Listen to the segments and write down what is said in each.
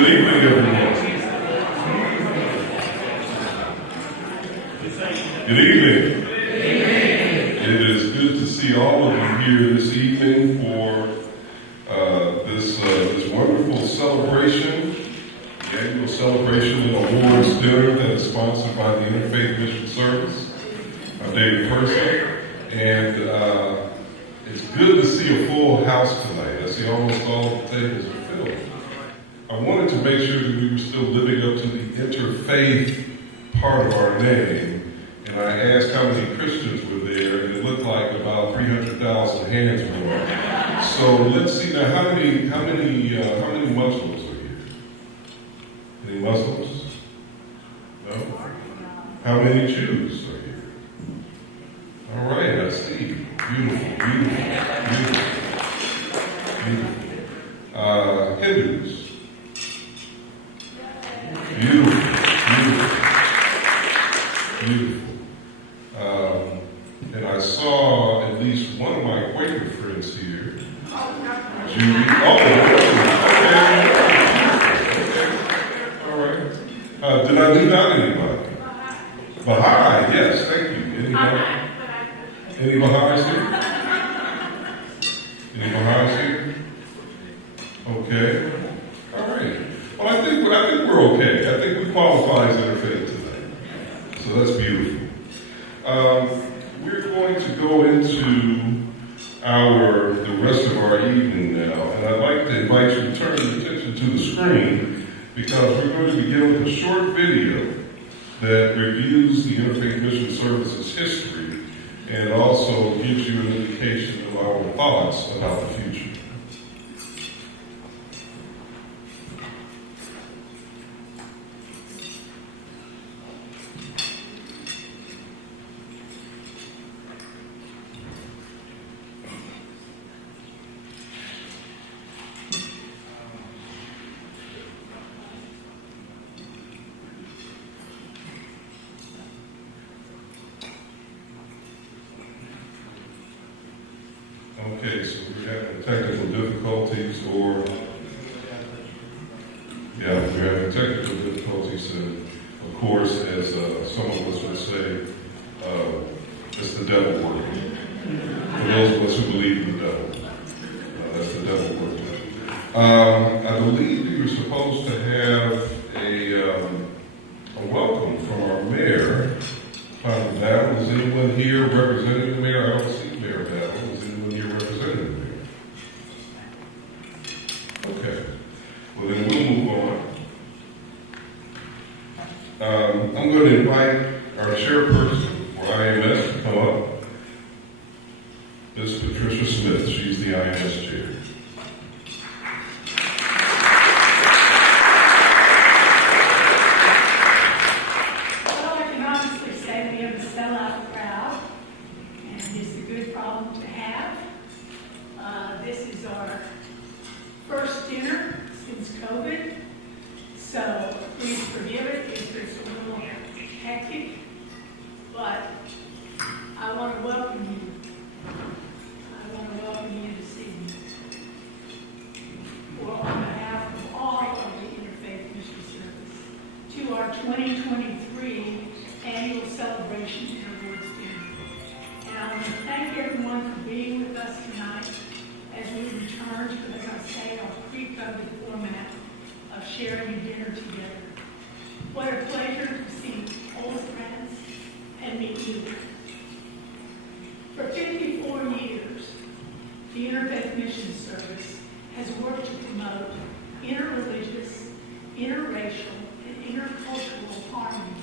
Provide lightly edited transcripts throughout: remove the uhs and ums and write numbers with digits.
Good evening, everyone. Good evening. It is good to see all of you here this evening for this wonderful celebration, the annual celebration and awards dinner that is sponsored by the Interfaith Mission Service. I'm David Person, and it's good to see a full house tonight. I see almost all of the tables are filled. I wanted to make sure that we were still living up to the interfaith part of our name, and I asked how many Christians were there, and it looked like about 300,000 hands were up. So let's see now, how many Muslims are here? Any Muslims? No? How many Jews are here? All right, I see. Beautiful. Hindus. Beautiful. And I saw at least one of my Quaker friends here. Judy. All right. Did I leave out anybody? Baha'i, yes, thank you. Anybody? Any Baha'is here? Any Baha'is here? Okay. All right. Well, I think we're okay. I think we qualify as interfaith today. So that's beautiful. We're going to go into the rest of our evening now, and I'd like to invite you to turn your attention to the screen because we're going to begin with a short video that reviews the Interfaith Mission Service's history and also gives you an indication of our thoughts about the future. Okay, so we're having technical difficulties, we're having technical difficulties, and of course, as some of us would say, it's the devil working. For those of us who believe in the devil, that's the devil working. I believe we were supposed to have a welcome from our mayor, Tom Battle. Is anyone here representing the mayor? I don't see Mayor Battle. Okay. Well, then we'll move on. I'm going to invite our chairperson for IMS to come up. Ms. Patricia Smith. She's the IMS chair. Well, I can honestly say we have a sellout crowd, and it's a good problem to have. This is our first dinner since COVID, so please forgive it if it's a little hectic, but I want to welcome you. I want to welcome you this evening. Well, on behalf of all of the Interfaith Mission Service, to our 2023 annual celebration and awards dinner. And I want to thank everyone for being with us tonight as we return to, as I say, our pre-COVID format of sharing a dinner together. What a pleasure to see old friends and meet new friends. For 54 years, the Interfaith Mission Service has worked to promote interreligious, interracial, and intercultural harmony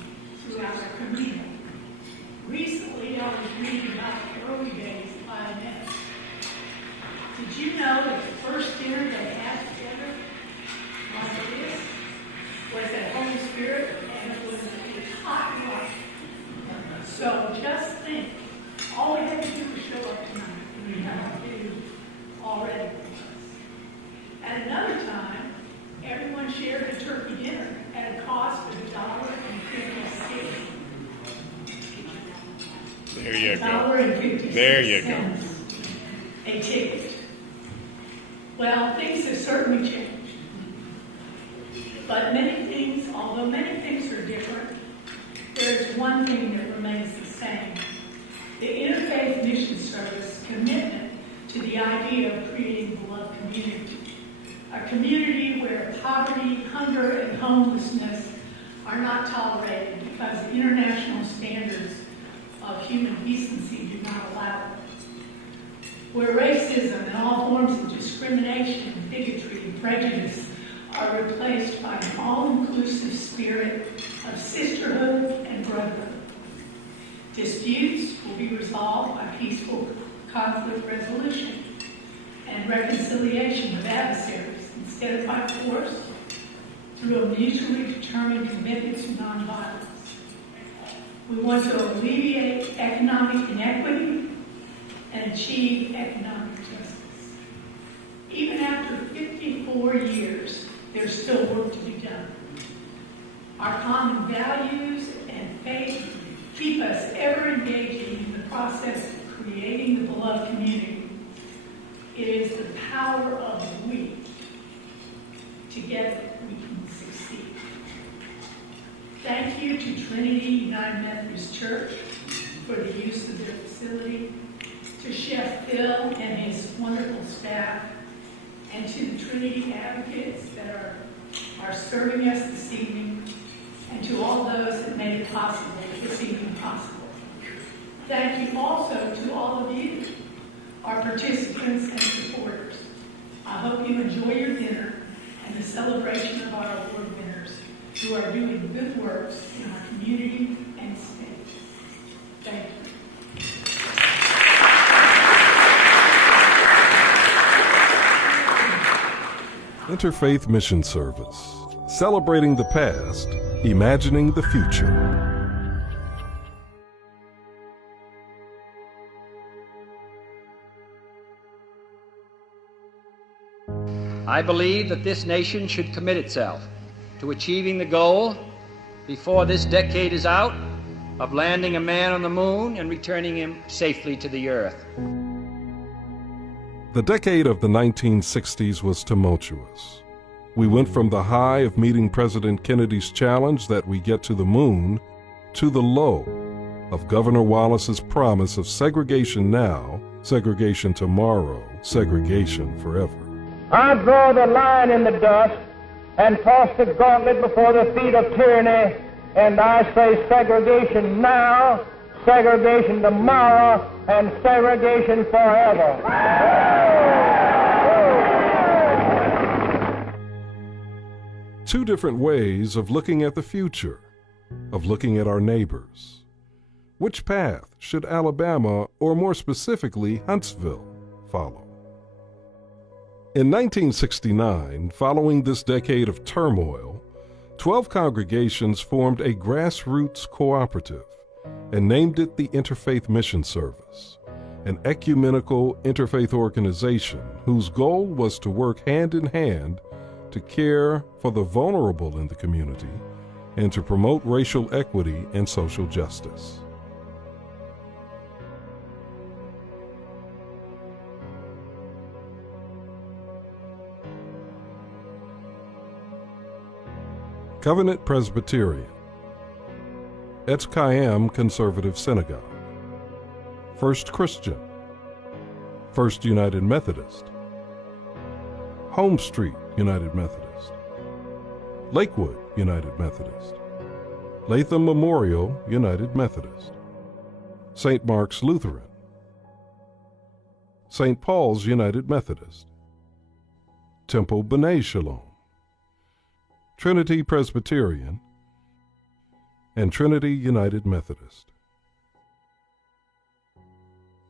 throughout our community. Recently, I was reading about the early days of IMS. Did you know that the first dinner they had together like this was at Holy Spirit, and it was a hot light? So just think, all we had to do was show up tonight, and we had our food already with us. At another time, everyone shared a turkey dinner at a cost of $1.50. There you go. $1.50. There you go. A ticket. Well, things have certainly changed. But although many things are different, there's one thing that remains the same. The Interfaith Mission Service commitment to the idea of creating a beloved community. A community where poverty, hunger, and homelessness are not tolerated because the international standards of human decency do not allow it. Where racism and all forms of discrimination, bigotry, and prejudice are replaced by an all-inclusive spirit of sisterhood and brotherhood. Disputes will be resolved by peaceful conflict resolution and reconciliation with adversaries instead of by force, through a mutually determined commitment to nonviolence. We want to alleviate economic inequity and achieve economic justice. Even after 54 years, there's still work to be done. Our common values and faith keep us ever engaging in the process of creating the beloved community. It is the power of we. Together we can succeed. Thank you to Trinity United Methodist Church for the use of their facility, to Chef Phil and his wonderful staff, and to the Trinity advocates that are serving us this evening, and to all those that made it possible, this evening possible. Thank you also to all of you, our participants and supporters. I hope you enjoy your dinner and the celebration of our award winners who are doing good works in our community and state. Thank you. Interfaith Mission Service, celebrating the past, imagining the future. I believe that this nation should commit itself to achieving the goal, before this decade is out, of landing a man on the moon and returning him safely to the earth. The decade of the 1960s was tumultuous. We went from the high of meeting President Kennedy's challenge that we get to the moon to the low of Governor Wallace's promise of segregation now, segregation tomorrow, segregation forever. I draw the line in the dust and toss the gauntlet before the feet of tyranny, and I say segregation now, segregation tomorrow, and segregation forever. Two different ways of looking at the future, of looking at our neighbors. Which path should Alabama, or more specifically Huntsville, follow? In 1969, following this decade of turmoil, 12 congregations formed a grassroots cooperative and named it the Interfaith Mission Service, an ecumenical interfaith organization whose goal was to work hand in hand to care for the vulnerable in the community and to promote racial equity and social justice. Covenant Presbyterian, Etz Chaim Conservative Synagogue, First Christian, First United Methodist, Home Street United Methodist, Lakewood United Methodist, Latham Memorial United Methodist, St. Mark's Lutheran, St. Paul's United Methodist, Temple B'nai Shalom, Trinity Presbyterian, and Trinity United Methodist.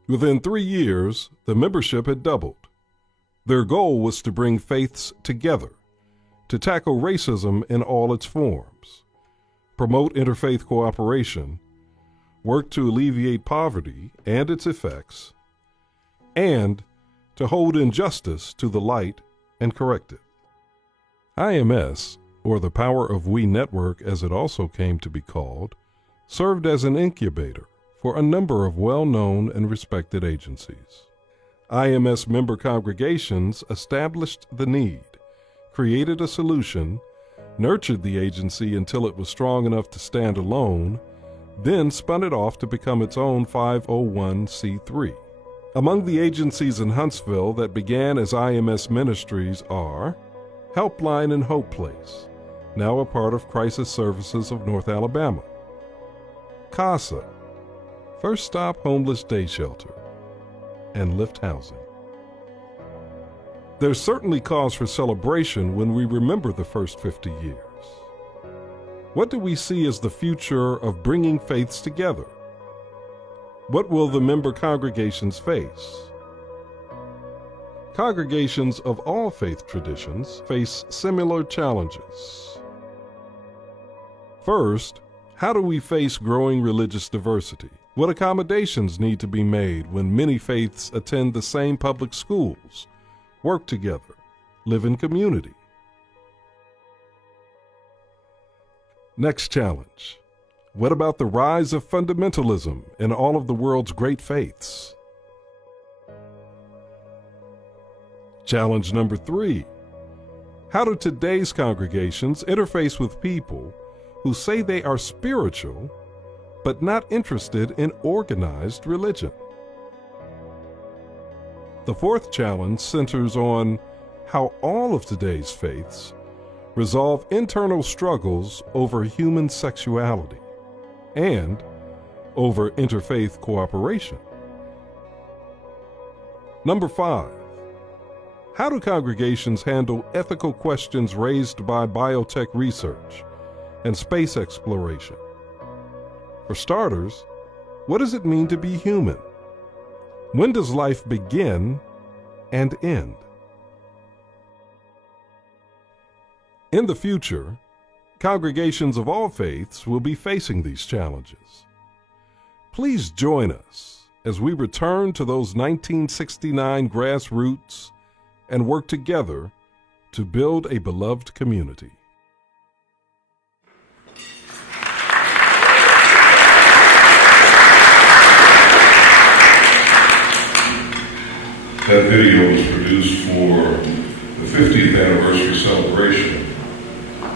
Within 3 years, the membership had doubled. Their goal was to bring faiths together, to tackle racism in all its forms, promote interfaith cooperation, work to alleviate poverty and its effects, and to hold injustice to the light and correct it. IMS, or the Power of We Network as it also came to be called, served as an incubator for a number of well-known and respected agencies. IMS member congregations established the need, created a solution, nurtured the agency until it was strong enough to stand alone, then spun it off to become its own 501c3. Among the agencies in Huntsville that began as IMS Ministries are Helpline and Hope Place, now a part of Crisis Services of North Alabama; CASA, First Stop Homeless Day Shelter; and Lift Housing. There's certainly cause for celebration when we remember the first 50 years. What do we see as the future of bringing faiths together? What will the member congregations face? Congregations of all faith traditions face similar challenges. First, how do we face growing religious diversity? What accommodations need to be made when many faiths attend the same public schools, work together, live in community? Next challenge. What about the rise of fundamentalism in all of the world's great faiths? Challenge number 3. How do today's congregations interface with people who say they are spiritual but not interested in organized religion? The fourth challenge centers on how all of today's faiths resolve internal struggles over human sexuality and over interfaith cooperation. Number 5. How do congregations handle ethical questions raised by biotech research and space exploration? For starters, what does it mean to be human? When does life begin and end? In the future, congregations of all faiths will be facing these challenges. Please join us as we return to those 1969 grassroots and work together to build a beloved community. That video was produced for the 50th anniversary celebration.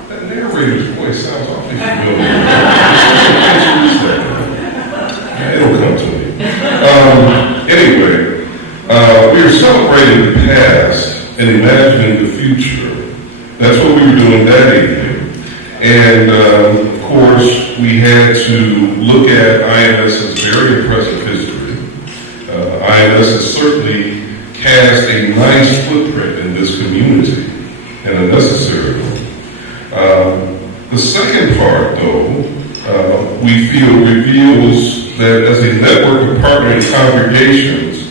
That narrator's voice sounds awfully familiar. It'll come to me. Anyway, we are celebrating the past and imagining the future. That's what we were doing that evening. And of course, we had to look at IMS's very impressive history. IMS has certainly cast a nice footprint in this community, and a necessary one. The second part, though, we feel reveals that as a network of partnering congregations,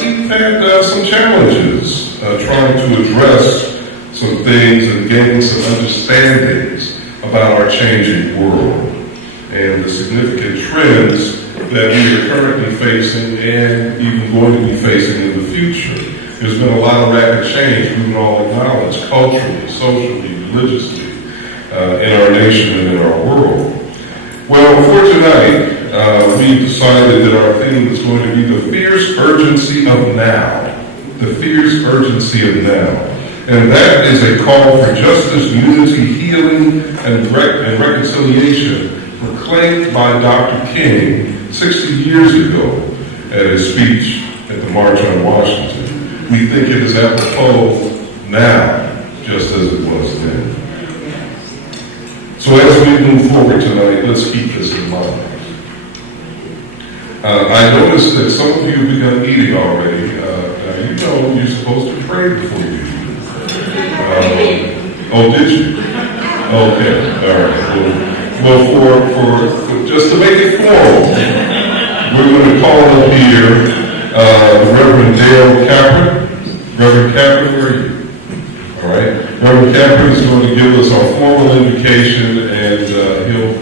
we've had some challenges trying to address some things and gain some understandings about our changing world and the significant trends that we are currently facing and even going to be facing in the future. There's been a lot of rapid change, we can all acknowledge, culturally, socially, religiously, in our nation and in our world. Well, for tonight, we decided that our theme is going to be the fierce urgency of now. The fierce urgency of now. And that is a call for justice, unity, healing, and reconciliation proclaimed by Dr. King 60 years ago at his speech at the March on Washington. We think it is apropos now, just as it was then. So as we move forward tonight, let's keep this in mind. I noticed that some of you have begun eating already. Now, you know you're supposed to pray before you eat. Oh, did you? Okay, all right. Well, for just to make it formal, we're going to call up here Reverend Dale Capron. Reverend Capron, where are you? All right. Reverend Capron is going to give us our formal invocation, and he'll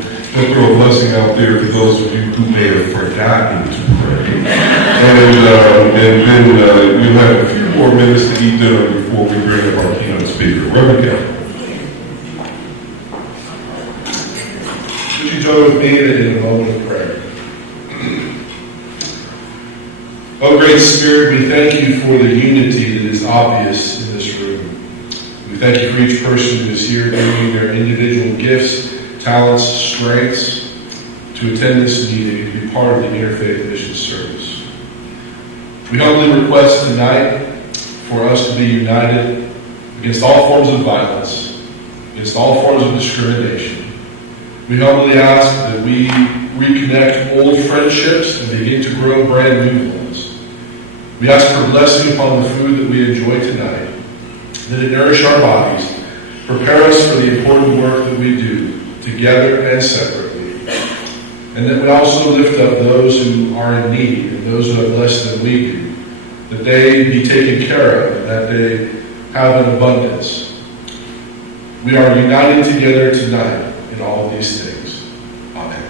throw a blessing out there for those of you who may have forgotten to pray. And then we'll have a few more minutes to eat dinner before we bring up our keynote speaker. Reverend Capron. Would you join with me in a moment of prayer? Oh, great Spirit, we thank you for the unity that is obvious in this room. We thank Thank you for each person who is here bringing their individual gifts, talents, strengths to attend this meeting and to be part of the Interfaith Mission Service. We humbly request tonight for us to be united against all forms of violence, against all forms of discrimination. We humbly ask that we reconnect old friendships and begin to grow brand new ones. We ask for blessing upon the food that we enjoy tonight, that it nourish our bodies, prepare us for the important work that we do, together and separately, and that we also lift up those who are in need and those who have less than we do, that they be taken care of, and that they have an abundance. We are united together tonight in all of these things. Amen.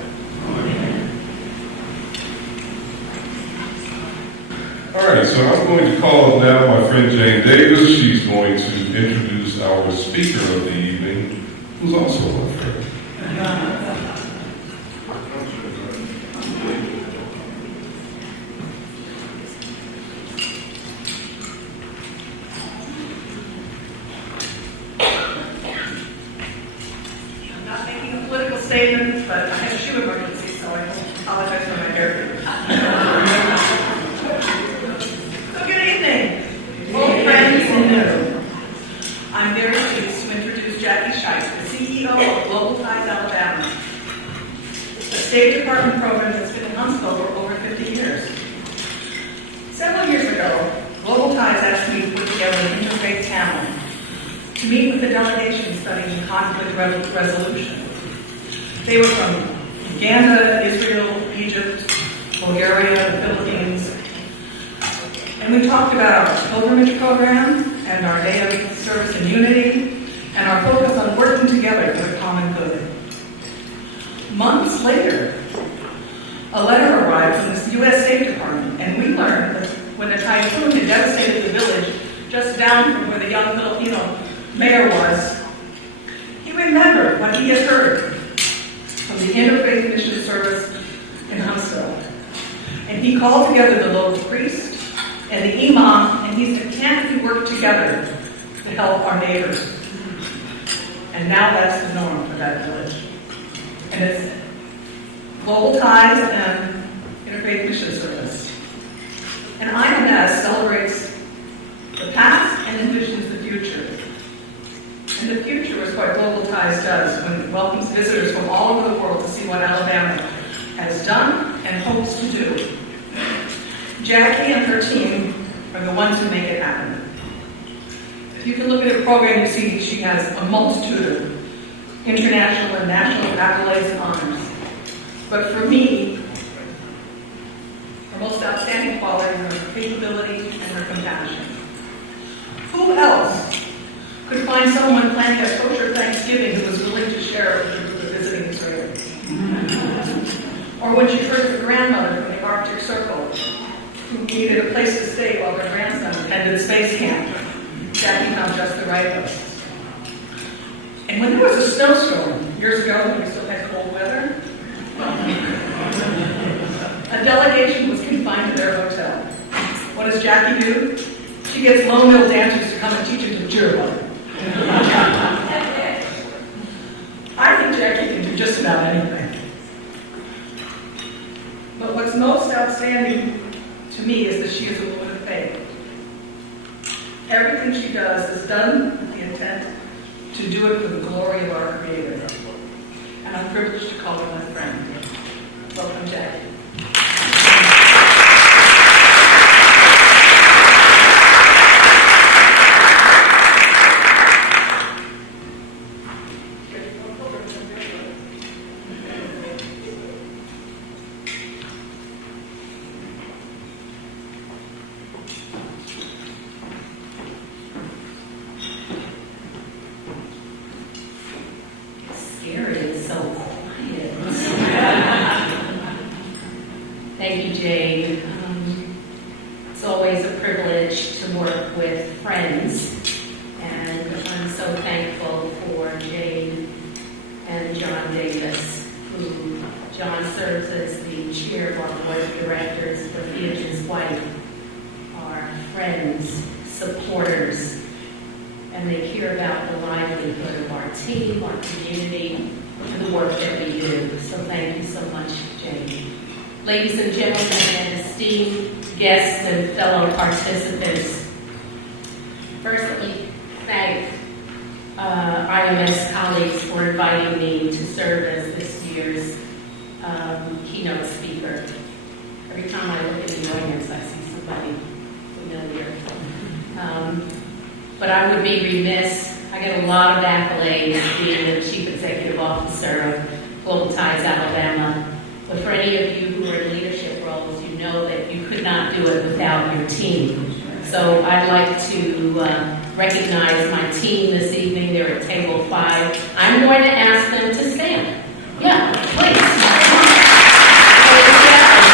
All right, so I'm going to call now my friend Jane Davis. She's going to introduce our speaker of the evening, who's also my friend. I'm not making a political statement, but I have a shoe emergency, so I apologize for my hair. So good evening, old friends and new. I'm very pleased to introduce Jackie Scheit, the CEO of Global Ties Alabama, a State Department program that's been in Huntsville for over 50 years. Several years ago, Global Ties asked me to put together an interfaith panel to meet with the delegation studying conflict resolution. They were from Uganda, Israel, Egypt, Bulgaria, the Philippines. And we talked about our pilgrimage program and our day of service and unity and our focus on working together for the common good. Months later, a letter arrived from the U.S. State Department, and we learned that when a typhoon had devastated the village just down from where the young Filipino mayor was, he remembered what he had heard from the Interfaith Mission Service in Huntsville. And he called together the local priest and the imam, and he said, "Can't we work together to help our neighbors?" And now that's the norm for that village. And it's Global Ties and Interfaith Mission Service. And IMS celebrates the past and envisions the future. And the future is what Global Ties does when it welcomes visitors from all over the world to see what Alabama has done and hopes to do. Jackie and her team are the ones who make it happen. If you can look at her program, you see she has a multitude of international and national accolades and honors. But for me, her most outstanding quality is her capability and her compassion. Who else could find someone planning a kosher Thanksgiving who was willing to share it with a group of visiting Israelis? Or when she heard of a grandmother from the Arctic Circle who needed a place to stay while her grandson attended space camp, Jackie found just the right host. And when there was a snowstorm years ago when we still had cold weather, a delegation was confined to their hotel. What does Jackie do? She gets lone mill dancers to come and teach her to juror. I think Jackie can do just about anything. But what's most outstanding to me is that she is a woman of faith. Everything she does is done with the intent to do it for the glory of our Creator. And I'm privileged to call her my friend. Welcome, Jackie. Scary, it's so quiet. Thank you, Jane. It's always a privilege to work with friends, and I'm so thankful for Jane and John Davis, who John serves as the chair of our board of directors, but he and his wife are friends, supporters, and they care about the livelihood of our team, our community, and the work that we do. So thank you so much, Jane. Ladies and gentlemen, and esteemed guests and fellow participants, first let me thank IMS colleagues for inviting me to serve as this year's keynote speaker. Every time I look in the audience, I see somebody familiar. But I would be remiss. I get a lot of accolades being the Chief Executive Officer of Global Ties Alabama. But for any of you who are in leadership roles, you know that you could not do it without your team. So I'd like to recognize my team this evening. They're at table 5. I'm going to ask them to stand. Yeah, please.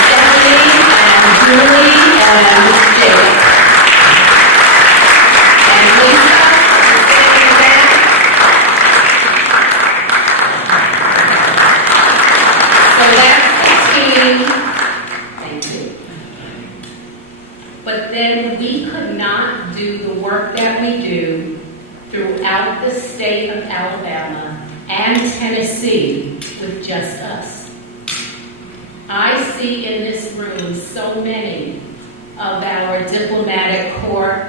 Stephanie and Julie and Jake. And Lisa is standing back. So that's the team. Thank you. But then we could not do the work that we do throughout the state of Alabama and Tennessee with just us. I see in this room so many of our diplomatic corps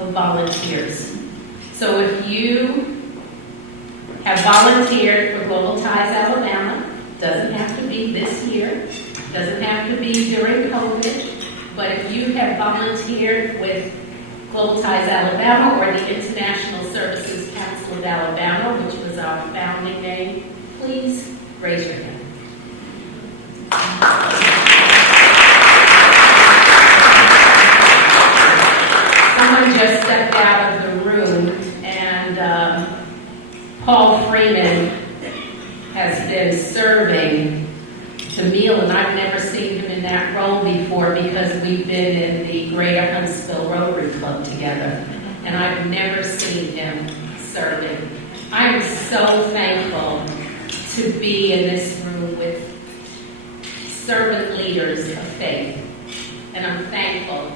of volunteers. So if you have volunteered for Global Ties Alabama, doesn't have to be this year, doesn't have to be during COVID, but if you have volunteered with Global Ties Alabama or the International Services Council of Alabama, which was our founding name, please raise your hand. Someone just stepped out of the room, and Paul Freeman has been serving the meal, and I've never seen him in that role before because we've been in the Greater Huntsville Rotary Club together, and I've never seen him serving. I'm so thankful to be in this room with servant leaders of faith, and I'm thankful.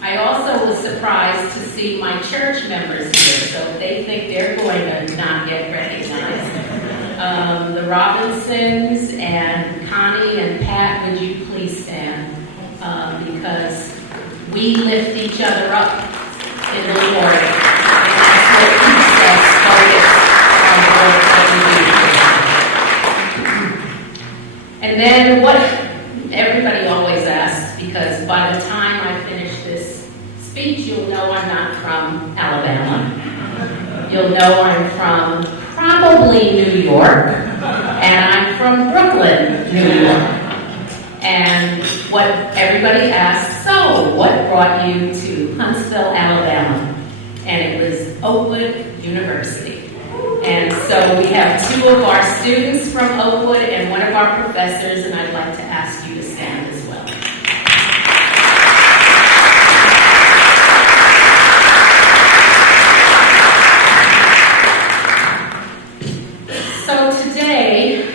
I also was surprised to see my church members here, so if they think they're going to not get recognized. The Robinsons and Connie and Pat, would you please stand? Because we lift each other up in the Lord, and that's what keeps us focused on the work that we do. And then what everybody always asks, because by the time I finish this speech, you'll know I'm not from Alabama. You'll know I'm from probably New York, and I'm from Brooklyn, New York. And what everybody asks, so what brought you to Huntsville, Alabama? And it was Oakwood University. And so we have 2 of our students from Oakwood and 1 of our professors, and I'd like to ask you to stand as well. So today,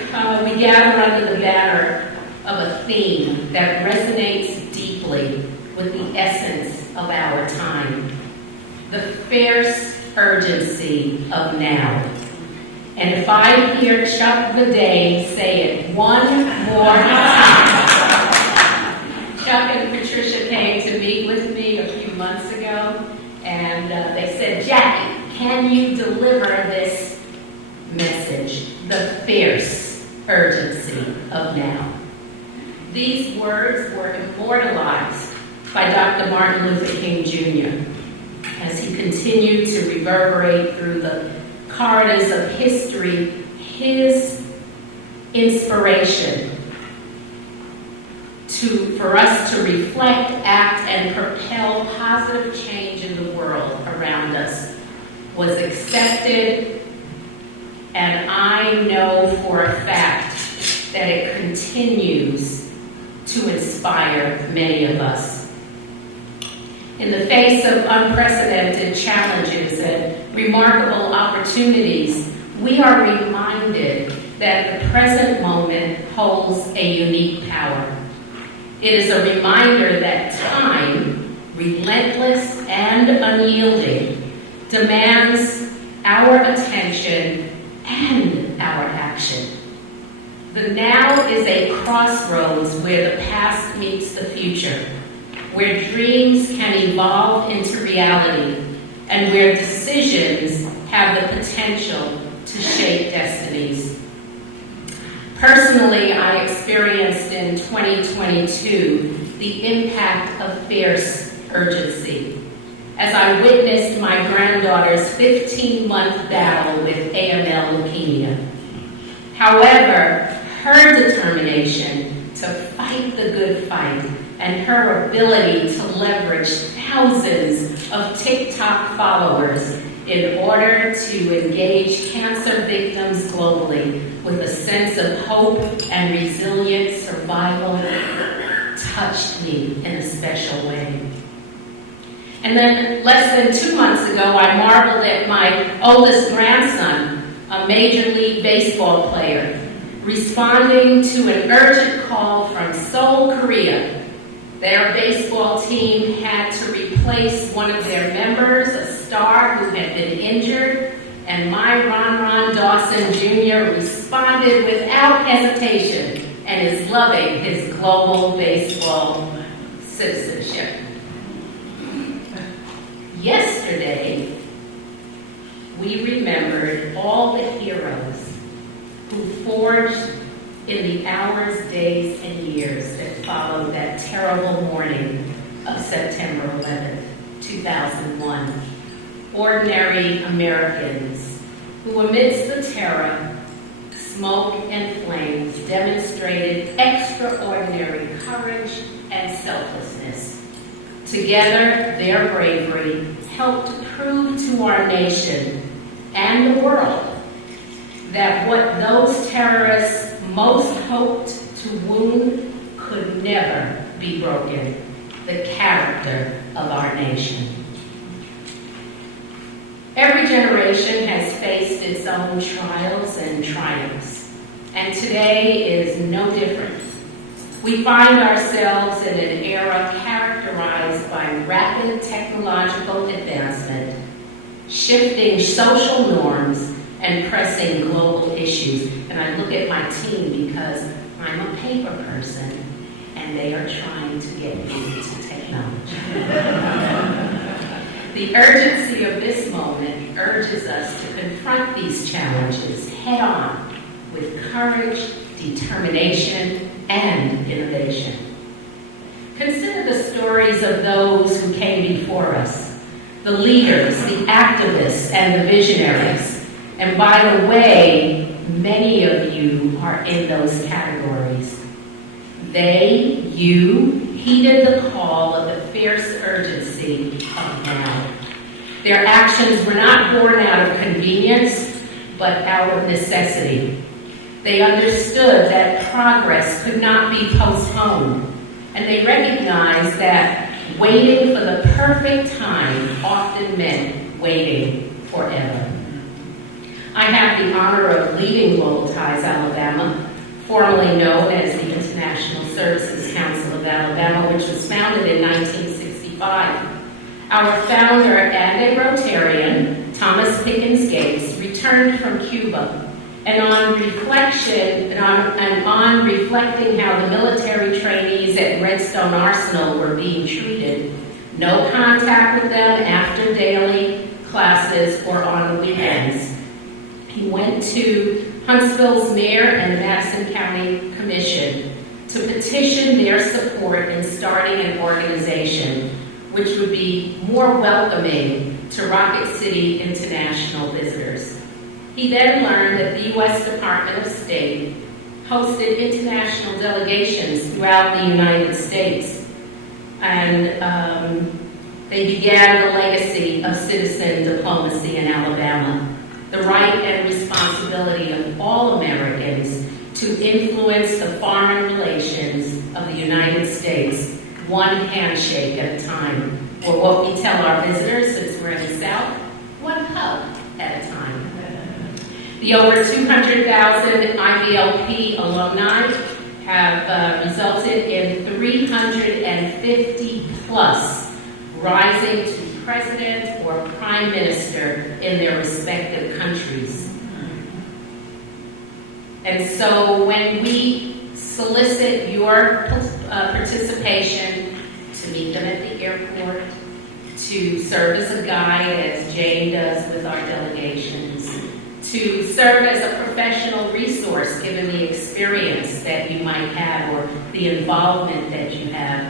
we gather under the banner of a theme that resonates deeply with the essence of our time, the fierce urgency of now. And if I hear Chuck Vidae say it one more time. Chuck and Patricia came to meet with me a few months ago, and they said, Jackie, can you deliver this message, the fierce urgency of now? These words were immortalized by Dr. Martin Luther King Jr. as he continued to reverberate through the corridors of history, his inspiration for us to reflect, act, and propel positive change in the world around us was accepted, and I know for a fact that it continues to inspire many of us. In the face of unprecedented challenges and remarkable opportunities, we are reminded that the present moment holds a unique power. It is a reminder that time, relentless and unyielding, demands our attention and our action. The now is a crossroads where the past meets the future, where dreams can evolve into reality, and where decisions have the potential to shape destinies. Personally, I experienced in 2022 the impact of fierce urgency as I witnessed my granddaughter's 15-month battle with AML leukemia. However, her determination to fight the good fight and her ability to leverage thousands of TikTok followers in order to engage cancer victims globally with a sense of hope and resilient survival touched me in a special way. And then less than 2 months ago, I marveled at my oldest grandson, a Major League Baseball player, responding to an urgent call from Seoul, Korea. Their baseball team had to replace one of their members, a star who had been injured, and my Ron Dawson Jr. responded without hesitation and is loving his global baseball citizenship. Yesterday, we remembered all the heroes who forged in the hours, days, and years that followed that terrible morning of September 11th, 2001. Ordinary Americans who, amidst the terror, smoke, and flames, demonstrated extraordinary courage and selflessness. Together, their bravery helped prove to our nation and the world that what those terrorists most hoped to wound could never be broken: the character of our nation. Every generation has faced its own trials and triumphs, and today is no different. We find ourselves in an era characterized by rapid technological advancement, shifting social norms, and pressing global issues. And I look at my team because I'm a paper person, and they are trying to get me to technology. The urgency of this moment urges us to confront these challenges head-on with courage, determination, and innovation. Consider the stories of those who came before us, the leaders, the activists, and the visionaries. And by the way, many of you are in those categories. You heeded the call of the fierce urgency of now. Their actions were not born out of convenience, but out of necessity. They understood that progress could not be postponed, and they recognized that waiting for the perfect time often meant waiting forever. I have the honor of leading Global Ties Alabama, formerly known as the International Services Council of Alabama, which was founded in 1965. Our founder and a Rotarian, Thomas Pickens Gates, returned from Cuba, and on reflecting how the military trainees at Redstone Arsenal were being treated, no contact with them after daily classes or on the weekends, he went to Huntsville's mayor and Madison County Commission to petition their support in starting an organization which would be more welcoming to Rocket City international visitors. He then learned that the U.S. Department of State hosted international delegations throughout the United States, and they began the legacy of citizen diplomacy in Alabama, the right and responsibility of all Americans to influence the foreign relations of the United States, one handshake at a time, or what we tell our visitors, since we're in the South, one hug at a time. The over 200,000 IVLP alumni have resulted in 350 plus rising to president or prime minister in their respective countries. And so when we solicit your participation to meet them at the airport, to serve as a guide, as Jane does with our delegations, to serve as a professional resource given the experience that you might have or the involvement that you have,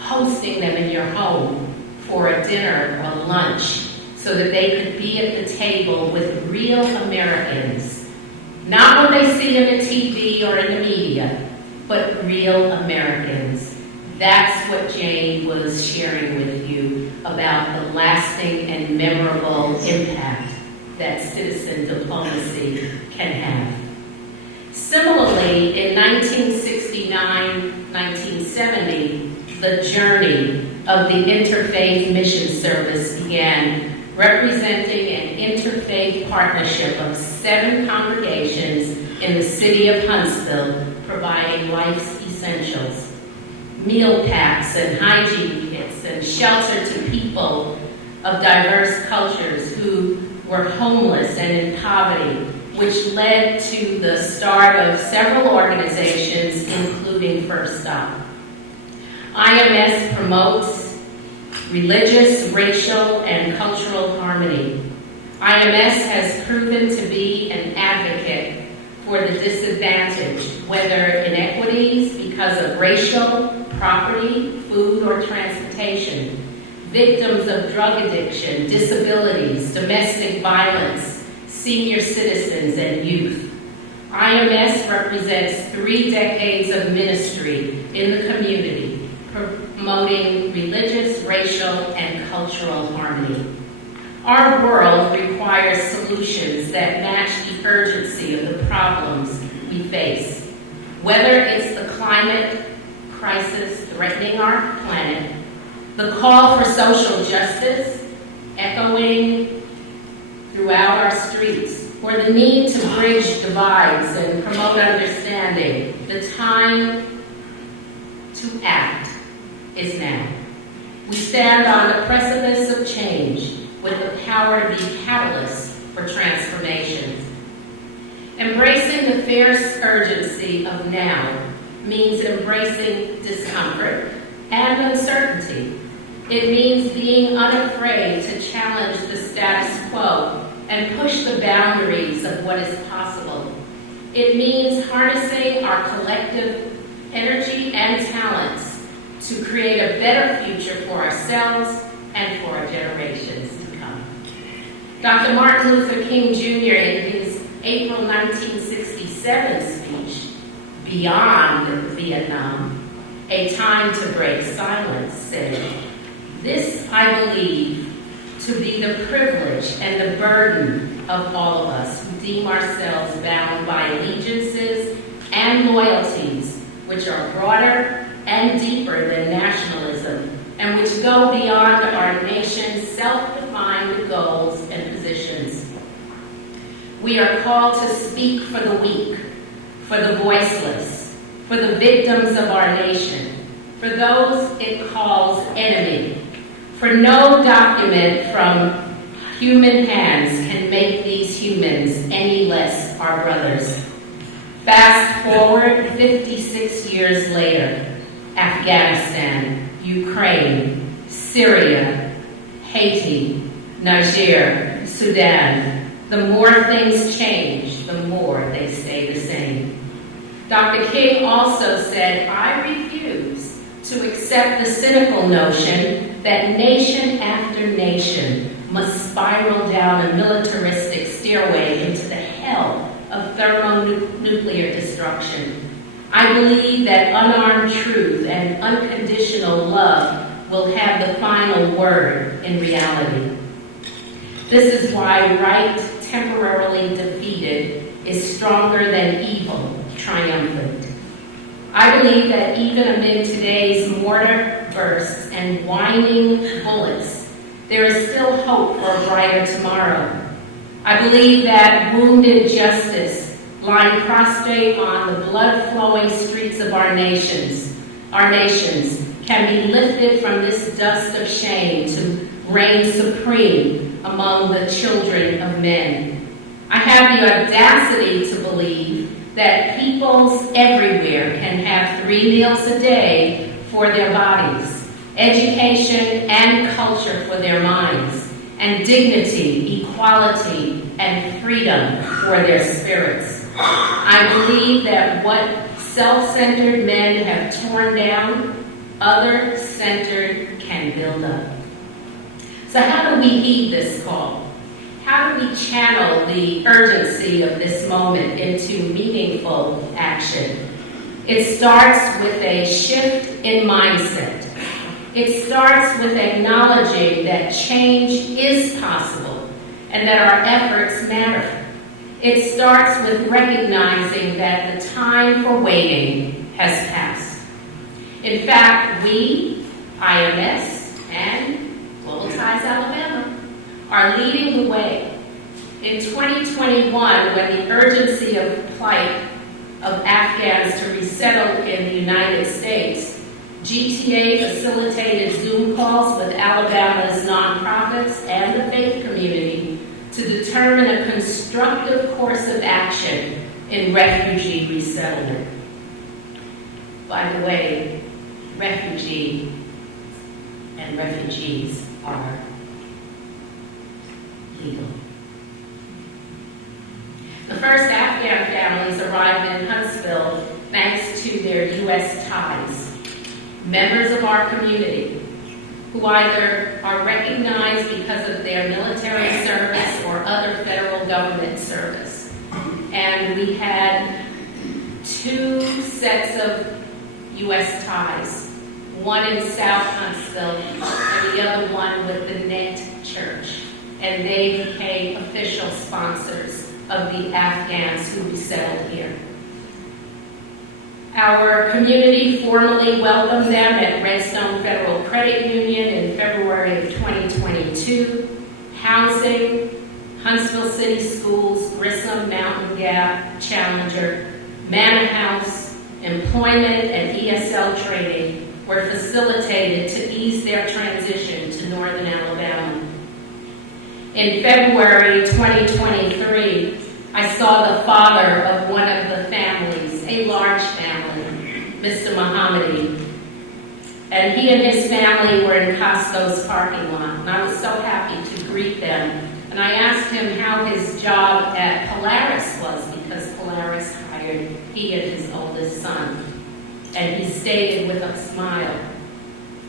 hosting them in your home for a dinner or lunch so that they could be at the table with real Americans, not what they see in the TV or in the media, but real Americans. That's what Jane was sharing with you about the lasting and memorable impact that citizen diplomacy can have. Similarly, in 1969-1970, the journey of the Interfaith Mission Service began, representing an interfaith partnership of 7 congregations in the city of Huntsville, providing life's essentials, meal packs and hygiene kits and shelter to people of diverse cultures who were homeless and in poverty, which led to the start of several organizations, including First Stop. IMS promotes religious, racial, and cultural harmony. IMS has proven to be an advocate for the disadvantaged, whether inequities because of racial, property, food, or transportation, victims of drug addiction, disabilities, domestic violence, senior citizens, and youth. IMS represents 3 decades of ministry in the community, promoting religious, racial, and cultural harmony. Our world requires solutions that match the urgency of the problems we face, whether it's the climate crisis threatening our planet, the call for social justice echoing throughout our streets, or the need to bridge divides and promote understanding. The time to act is now. We stand on the precipice of change with the power to be catalysts for transformation. Embracing the fierce urgency of now means embracing discomfort and uncertainty. It means being unafraid to challenge the status quo and push the boundaries of what is possible. It means harnessing our collective energy and talents to create a better future for ourselves and for our generations to come. Dr. Martin Luther King Jr. in his April 1967 speech, Beyond Vietnam, A Time to Break Silence, said, "This I believe to be the privilege and the burden of all of us who deem ourselves bound by allegiances and loyalties which are broader and deeper than nationalism and which go beyond our nation's self-defined goals and positions. We are called to speak for the weak, for the voiceless, for the victims of our nation, for those it calls enemy. For no document from human hands can make these humans any less our brothers." Fast forward 56 years later, Afghanistan, Ukraine, Syria, Haiti, Niger, Sudan. The more things change, the more they stay the same. Dr. King also said, "I refuse to accept the cynical notion that nation after nation must spiral down a militaristic stairway into the hell of thermonuclear destruction. I believe that unarmed truth and unconditional love will have the final word in reality. This is why right temporarily defeated is stronger than evil triumphant. I believe that even amid today's mortar bursts and whining bullets, there is still hope for a brighter tomorrow. I believe that wounded justice lying prostrate on the blood-flowing streets of our nations can be lifted from this dust of shame to reign supreme among the children of men. I have the audacity to believe that peoples everywhere can have 3 meals a day for their bodies, education and culture for their minds, and dignity, equality, and freedom for their spirits. I believe that what self-centered men have torn down, other-centered can build up. So how do we heed this call? How do we channel the urgency of this moment into meaningful action? It starts with a shift in mindset. It starts with acknowledging that change is possible and that our efforts matter. It starts with recognizing that the time for waiting has passed. In fact, we, IMS, and Global Ties Alabama, are leading the way. In 2021, when the urgency of plight of Afghans to resettle in the United States, GTA facilitated Zoom calls with Alabama's nonprofits and the faith community to determine a constructive course of action in refugee resettlement. By the way, refugee and refugees are legal. The first Afghan families arrived in Huntsville thanks to their U.S. ties, members of our community who either are recognized because of their military service or other federal government service. And we had 2 sets of U.S. ties, one in South Huntsville and the other one with the Net Church. And they became official sponsors of the Afghans who resettled here. Our community formally welcomed them at Redstone Federal Credit Union in February of 2022. Housing, Huntsville City Schools, Grissom, Mountain Gap, Challenger, Manor House, employment, and ESL training were facilitated to ease their transition to northern Alabama. In February 2023, I saw the father of one of the families, a large family, Mr. Mohammadi, and he and his family were in Costco's parking lot, and I was so happy to greet them. And I asked him how his job at Polaris was, because Polaris hired he and his oldest son. And he stated with a smile,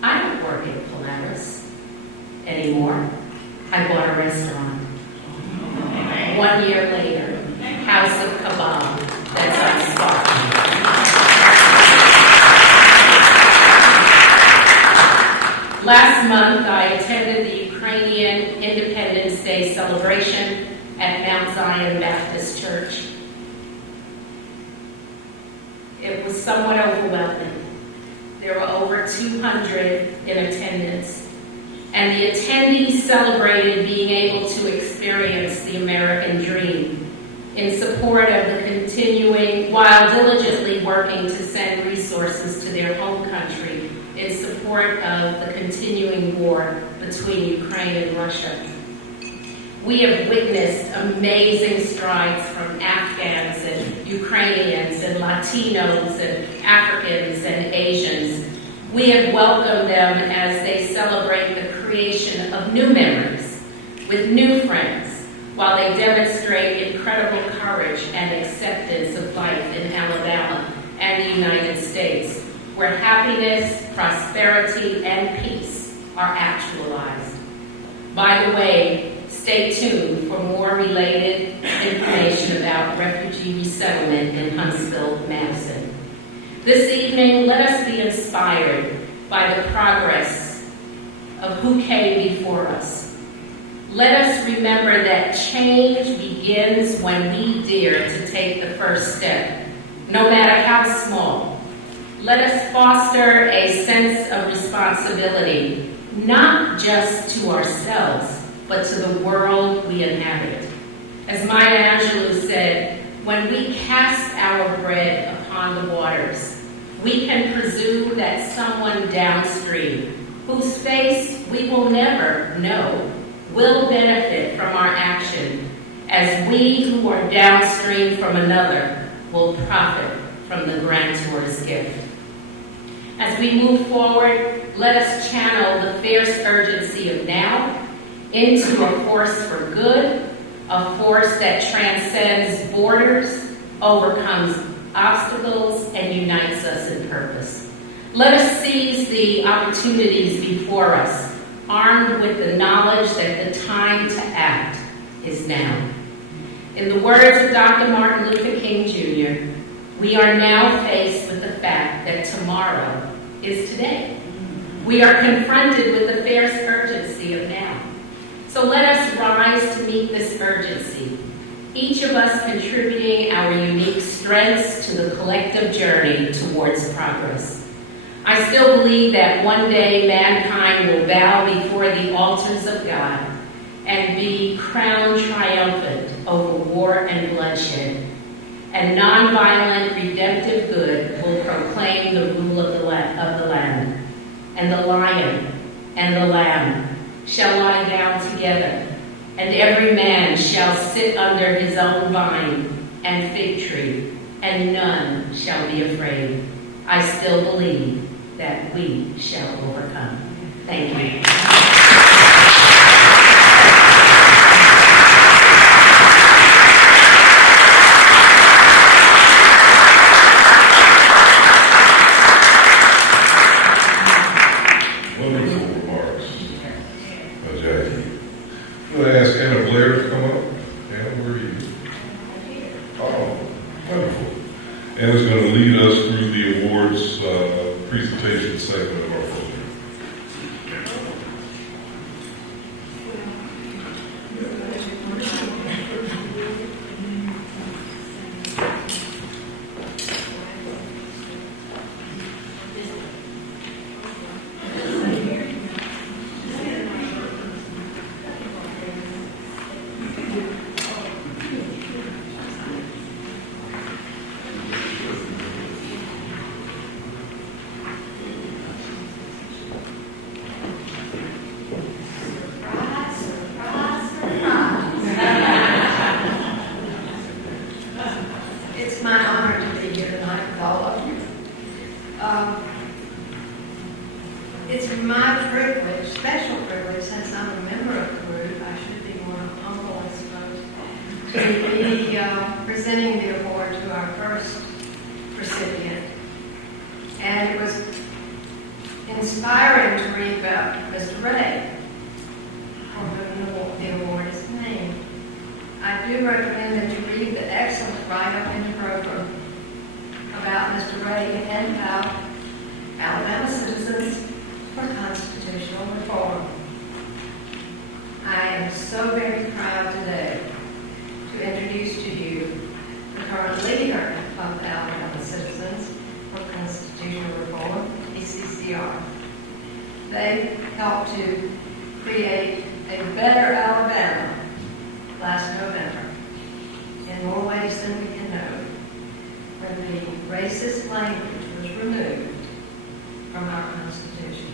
"I don't work at Polaris anymore. I bought a restaurant." 1 year later, House of Kebab, that's our spot. Last month, I attended the Ukrainian Independence Day celebration at Mount Zion Baptist Church. It was somewhat overwhelming. There were over 200 in attendance. And the attendees celebrated being able to experience the American dream in support of the continuing, while diligently working to send resources to their home country in support of the continuing war between Ukraine and Russia. We have witnessed amazing strides from Afghans and Ukrainians and Latinos and Africans and Asians. We have welcomed them as they celebrate the creation of new memories with new friends, while they demonstrate incredible courage and acceptance of life in Alabama and the United States, where happiness, prosperity, and peace are actualized. By the way, stay tuned for more related information about refugee resettlement in Huntsville, Madison. This evening, let us be inspired by the progress of who came before us. Let us remember that change begins when we dare to take the first step, no matter how small. Let us foster a sense of responsibility, not just to ourselves, but to the world we inhabit. As Maya Angelou said, when we cast our bread upon the waters, we can presume that someone downstream, whose face we will never know will benefit from our action, as we who are downstream from another will profit from the grantor's gift. As we move forward, let us channel the fierce urgency of now into a force for good, a force that transcends borders, overcomes obstacles, and unites us in purpose. Let us seize the opportunities before us, armed with the knowledge that the time to act is now. In the words of Dr. Martin Luther King Jr., we are now faced with the fact that tomorrow is today. We are confronted with the fierce urgency of now. So let us rise to meet this urgency, each of us contributing our unique strengths to the collective journey towards progress. I still believe that one day mankind will bow before the altars of God and be crowned triumphant over war and bloodshed. And nonviolent redemptive good will proclaim the rule of the land. And the lion and the lamb shall lie down together, and every man shall sit under his own vine and fig tree, and none shall be afraid. I still believe that we shall overcome. Thank you. Wonderful remarks, Jackie. I'm going to ask Anna Blair to come up. Anna, where are you? Oh, wonderful. Anna's going to lead us through the awards presentation segment of our program. It's my honor to be here tonight with all of you. It's my privilege, special privilege, since I'm a member of the group, I should be more humble, I suppose, to be presenting the award to our first recipient. And it was inspiring to read about Mr. Ray, for whom the award is named. I do recommend that you read the excellent write-up in the program about Mr. Ray and how Alabama Citizens for Constitutional Reform. I am so very proud today to introduce to you the current leader of Alabama Citizens for Constitutional Reform, ACCR. They helped to create a better Alabama last November, in more ways than we can know, when the racist language was removed from our Constitution.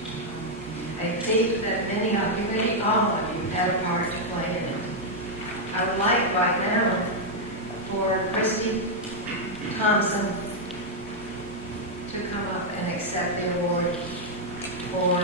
A feat that many of you, many all of you, had a part to play in. I would like right now for Christy Thompson to come up and accept the award for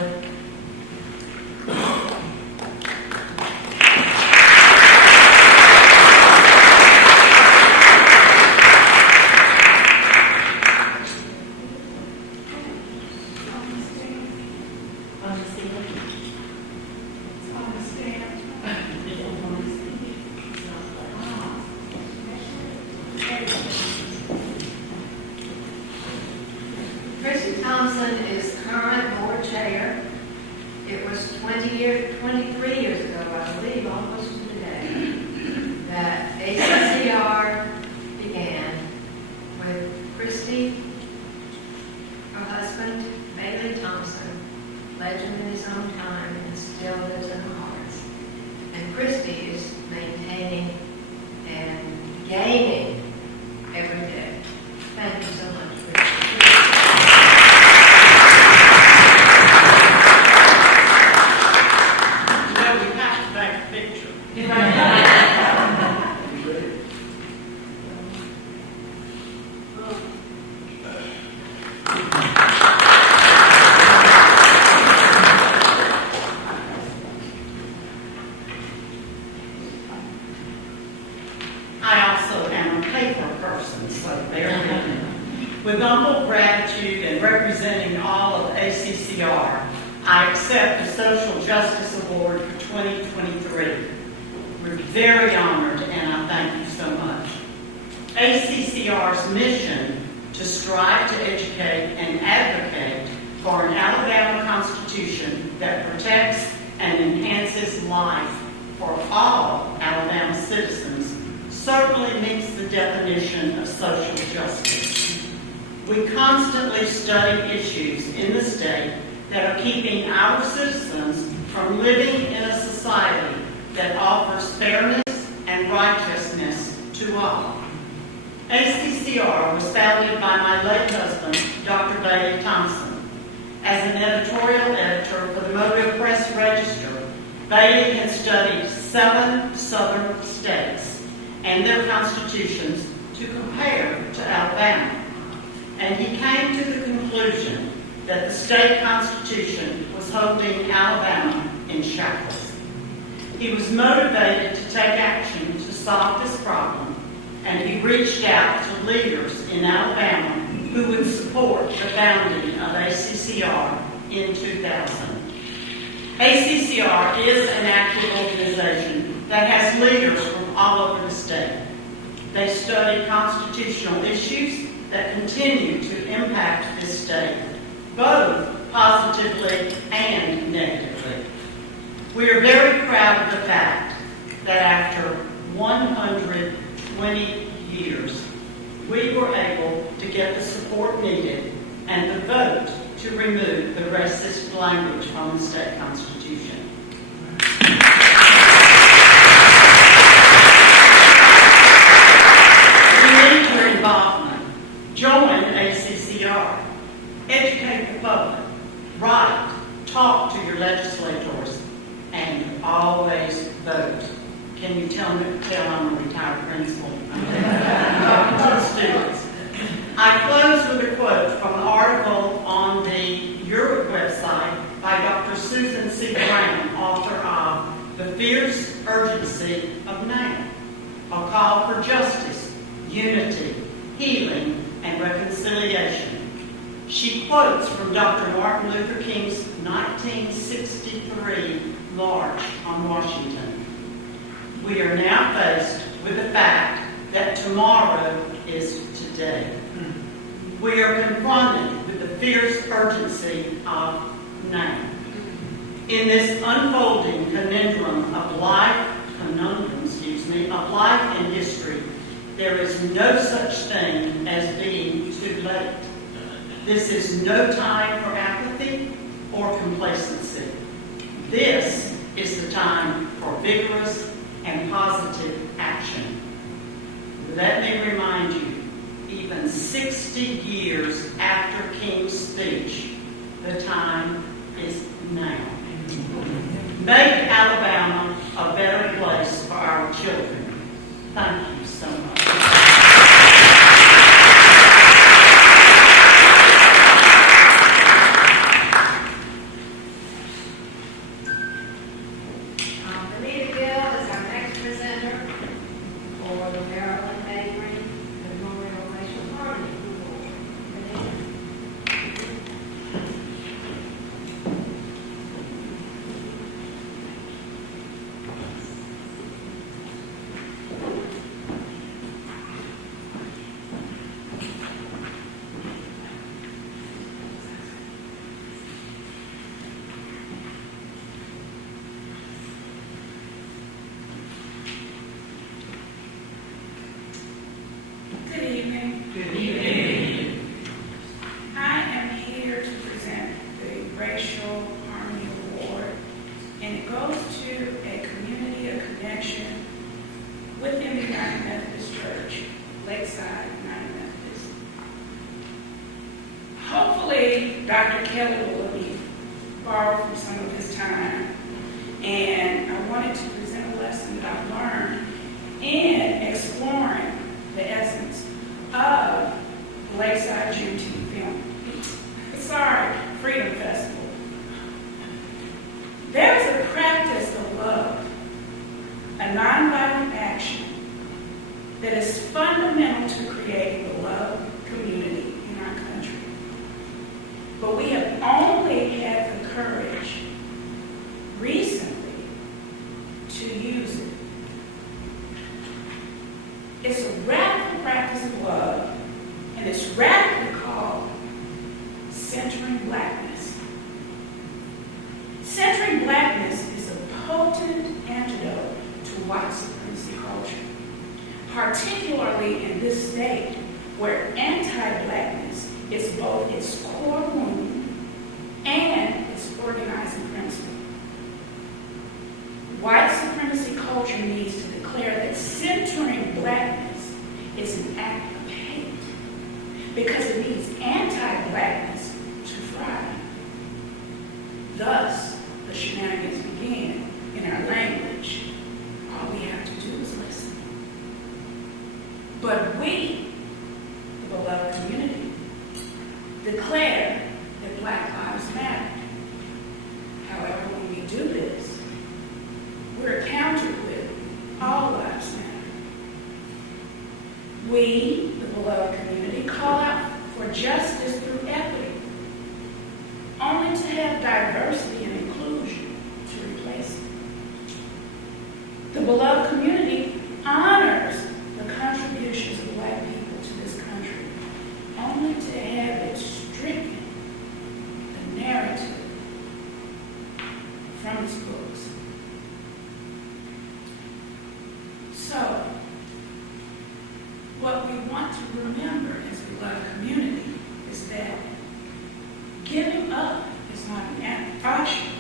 Christy Thompson is current board chair. It was 23 years ago, I believe, almost to the day, that ACCR began with Christy, her husband, Bailey Thompson, legend in his own time and still lives in our hearts. And Christy is maintaining and gaining every day. Thank you so much, Christy. person, so bear with me. With humble gratitude and representing all of ACCR, I accept the Social Justice Award for 2023. We're very honored, and I thank you so much. ACCR's mission to strive to educate and advocate for an Alabama Constitution that protects and enhances life for all Alabama citizens certainly meets the definition of social justice. We constantly study issues in the state that are keeping our citizens from living in a society that offers fairness and righteousness to all. ACCR was founded by my late husband, Dr. Bailey Thompson. As an editorial editor for the Mobile Press Register, Bailey had studied 7 southern states and their constitutions to compare to Alabama. And he came to the conclusion that the state constitution was holding Alabama in shackles. He was motivated to take action to solve this problem, and he reached out to leaders in Alabama who would support the founding of ACCR in 2000. ACCR is an active organization that has leaders from all over the state. They study constitutional issues that continue to impact this state, both positively and negatively. We are very proud of the fact that after 120 years, we were able to get the support needed and the vote to remove the racist language from the state constitution. We need your involvement. Join ACCR. Educate the public. Write. Talk to your legislators. And always vote. Can you tell I'm a retired principal? Talking to the students. I close with a quote from an article on the Europe website by Dr. Susan C. Brown, author of The Fierce Urgency of Now, a call for justice, unity, healing, and reconciliation. She quotes from Dr. Martin Luther King's 1963 March on Washington. We are now faced with the fact that tomorrow is today. We are confronted with the fierce urgency of now. In this unfolding conundrum of life and history, there is no such thing as being too late. This is no time for apathy or complacency. This is the time for vigorous and positive action. Let me remind you, even 60 years after King's speech, the time is now. Make Alabama a better place for our children. Thank you so much. Anita Gill is our next presenter for the Maryland Neighboring Memorial Racial Harmony Award. Good evening. Good evening. I am here to present the Racial Harmony Award, and it goes to a community of connection within the United Methodist Church, Lakeside United Methodist. Hopefully, Dr. Kelly will let me borrow from some of his time, and I wanted to present a lesson that I've learned in exploring the essence of the Lakeside Juneteenth Freedom Festival. There is a practice of love, a nonviolent action that is fundamental to creating a beloved community in our country. But we have only had the courage recently to use it. It's a radical practice of love, and it's radically called centering blackness. Centering blackness is a potent antidote to white supremacy culture, particularly in this state where anti-blackness is both its core wound and its organizing principle. White supremacy culture needs to declare that centering blackness is an act of hate because it needs anti-blackness to thrive. Thus, the shenanigans begin in our language. All we have to do is listen. But we, the beloved community, declare that Black lives matter. However, when we do this, we're countered with all lives matter. We, the beloved community, call out for justice through equity, only to have diversity and inclusion to replace it. The beloved community honors the contributions of Black people to this country, only to have it stricken the narrative from its books. So, what we want to remember as a beloved community is that giving up is not an option.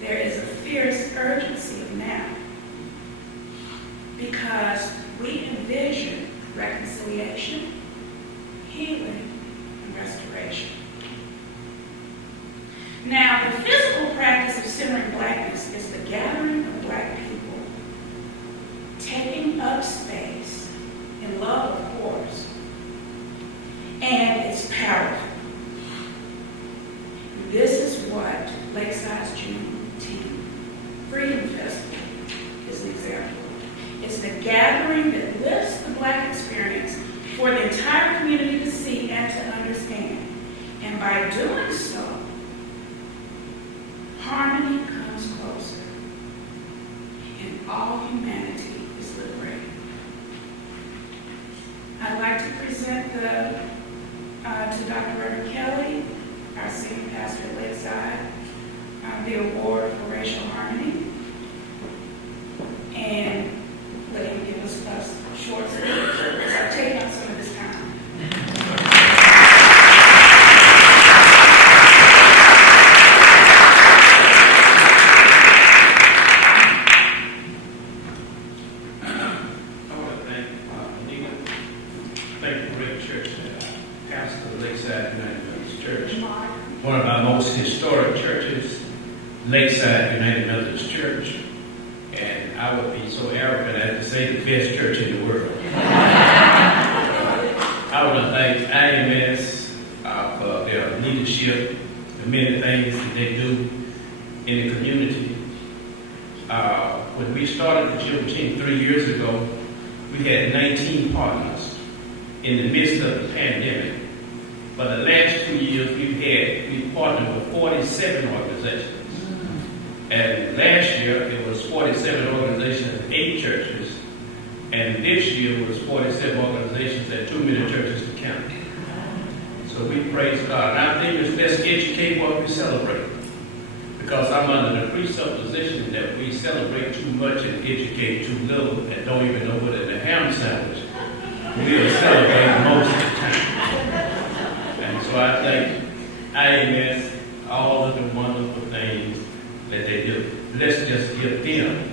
There is a fierce urgency of now because we envision reconciliation, healing, and restoration. Now, the physical practice of centering blackness is the gathering of Black people, taking up space in love, of course, and it's powerful. This is what Lakeside's Juneteenth Freedom Festival is an example of. It's the gathering that lifts the Black experience for the entire community to see and to understand. And by doing so, harmony comes closer, and all humanity is liberated. I'd like to present to Dr. Reverend Kelly, our senior pastor at Lakeside, the award for racial harmony, and let him give us a short speech. I've taken up some of his time. One of our most historic churches, Lakeside United Methodist Church, and I would be so arrogant as to say the best church in the world. I want to thank IMS for their leadership, the many things that they do in the community. When we started the Juneteenth 3 years ago, we had 19 partners in the midst of the pandemic. For the last 2 years, we partnered with 47 organizations. And last year, it was 47 organizations and 8 churches. And this year was 47 organizations and too many churches to count. So we praise God. And I think it's let's educate what we celebrate. Because I'm under the presupposition that we celebrate too much and educate too little and don't even know what is a ham sandwich. We'll celebrate most of the time. So I thank IMS, all of the wonderful things that they do. Let's just give them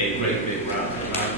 a great big round of applause.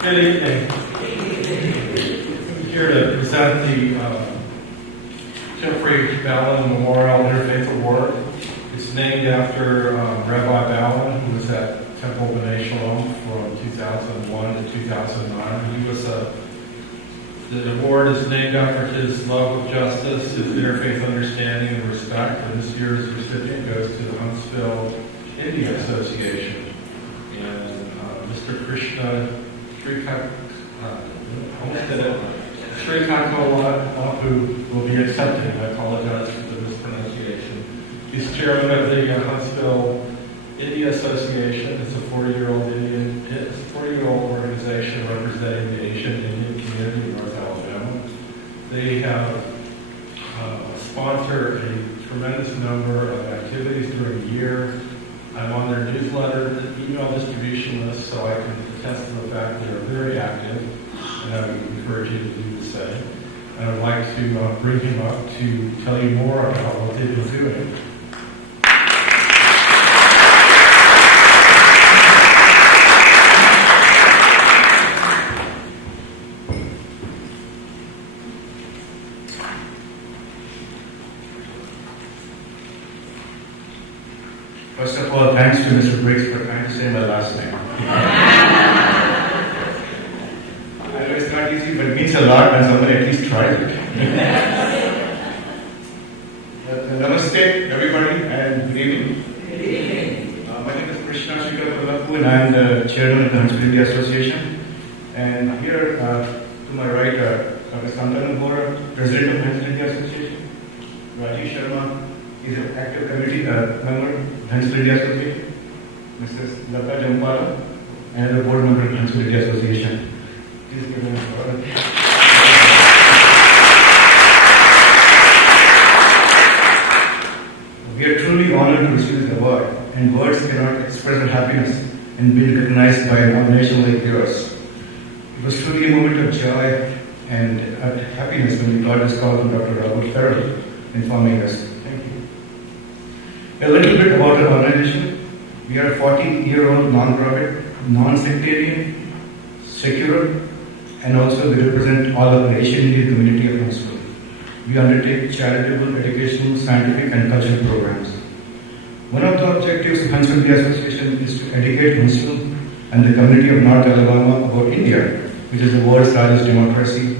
Good evening. I'm here to present the Jeffrey Ballin Memorial Interfaith Award. It's named after Rabbi Ballin, who was at Temple B'nai Shalom from 2001 to 2009. He was the award is named after his love of justice, his interfaith understanding and respect, and this year's recipient goes to the Huntsville India Association. And Mr. Krishna Srikakola, who will be accepting. I apologize for the mispronunciation. He's chairman of the Huntsville India Association. It's a 40-year-old organization representing the Asian Indian community in North Alabama. They have sponsored a tremendous number of activities during the year. I'm on their newsletter, email distribution list, so I can attest to the fact that they're very active, and I would encourage you to do the same. And I'd like to bring him up to tell you more about what they've been doing. First of all, thanks to Mr. Briggs for trying to say my last name. I know it's not easy, but it means a lot when somebody at least tries it. Namaste, everybody, and good evening. My name is Krishna Srikakola, and I'm the chairman of the Huntsville India Association. And here, to my right, Dr. Santanu Bora, president of the Huntsville India Association. Rajesh Sharma, he's an active committee member. Huntsville India Association, Mrs. Lata Jampala, and the board member of Huntsville India Association. Please give them a applause. We are truly honored to receive this award, and words cannot express our happiness in being recognized by an organization like yours. It was truly a moment of joy and happiness when we got this call from Dr. Robert Farrell informing us. A little bit about our organization. We are a 40-year-old non-profit, non-sectarian, secular, and also we represent all of the Asian Indian community of Huntsville. We undertake charitable, educational, scientific, and cultural programs. One of the objectives of Huntsville India Association is to educate Huntsville and the community of North Alabama about India, which is the world's largest democracy,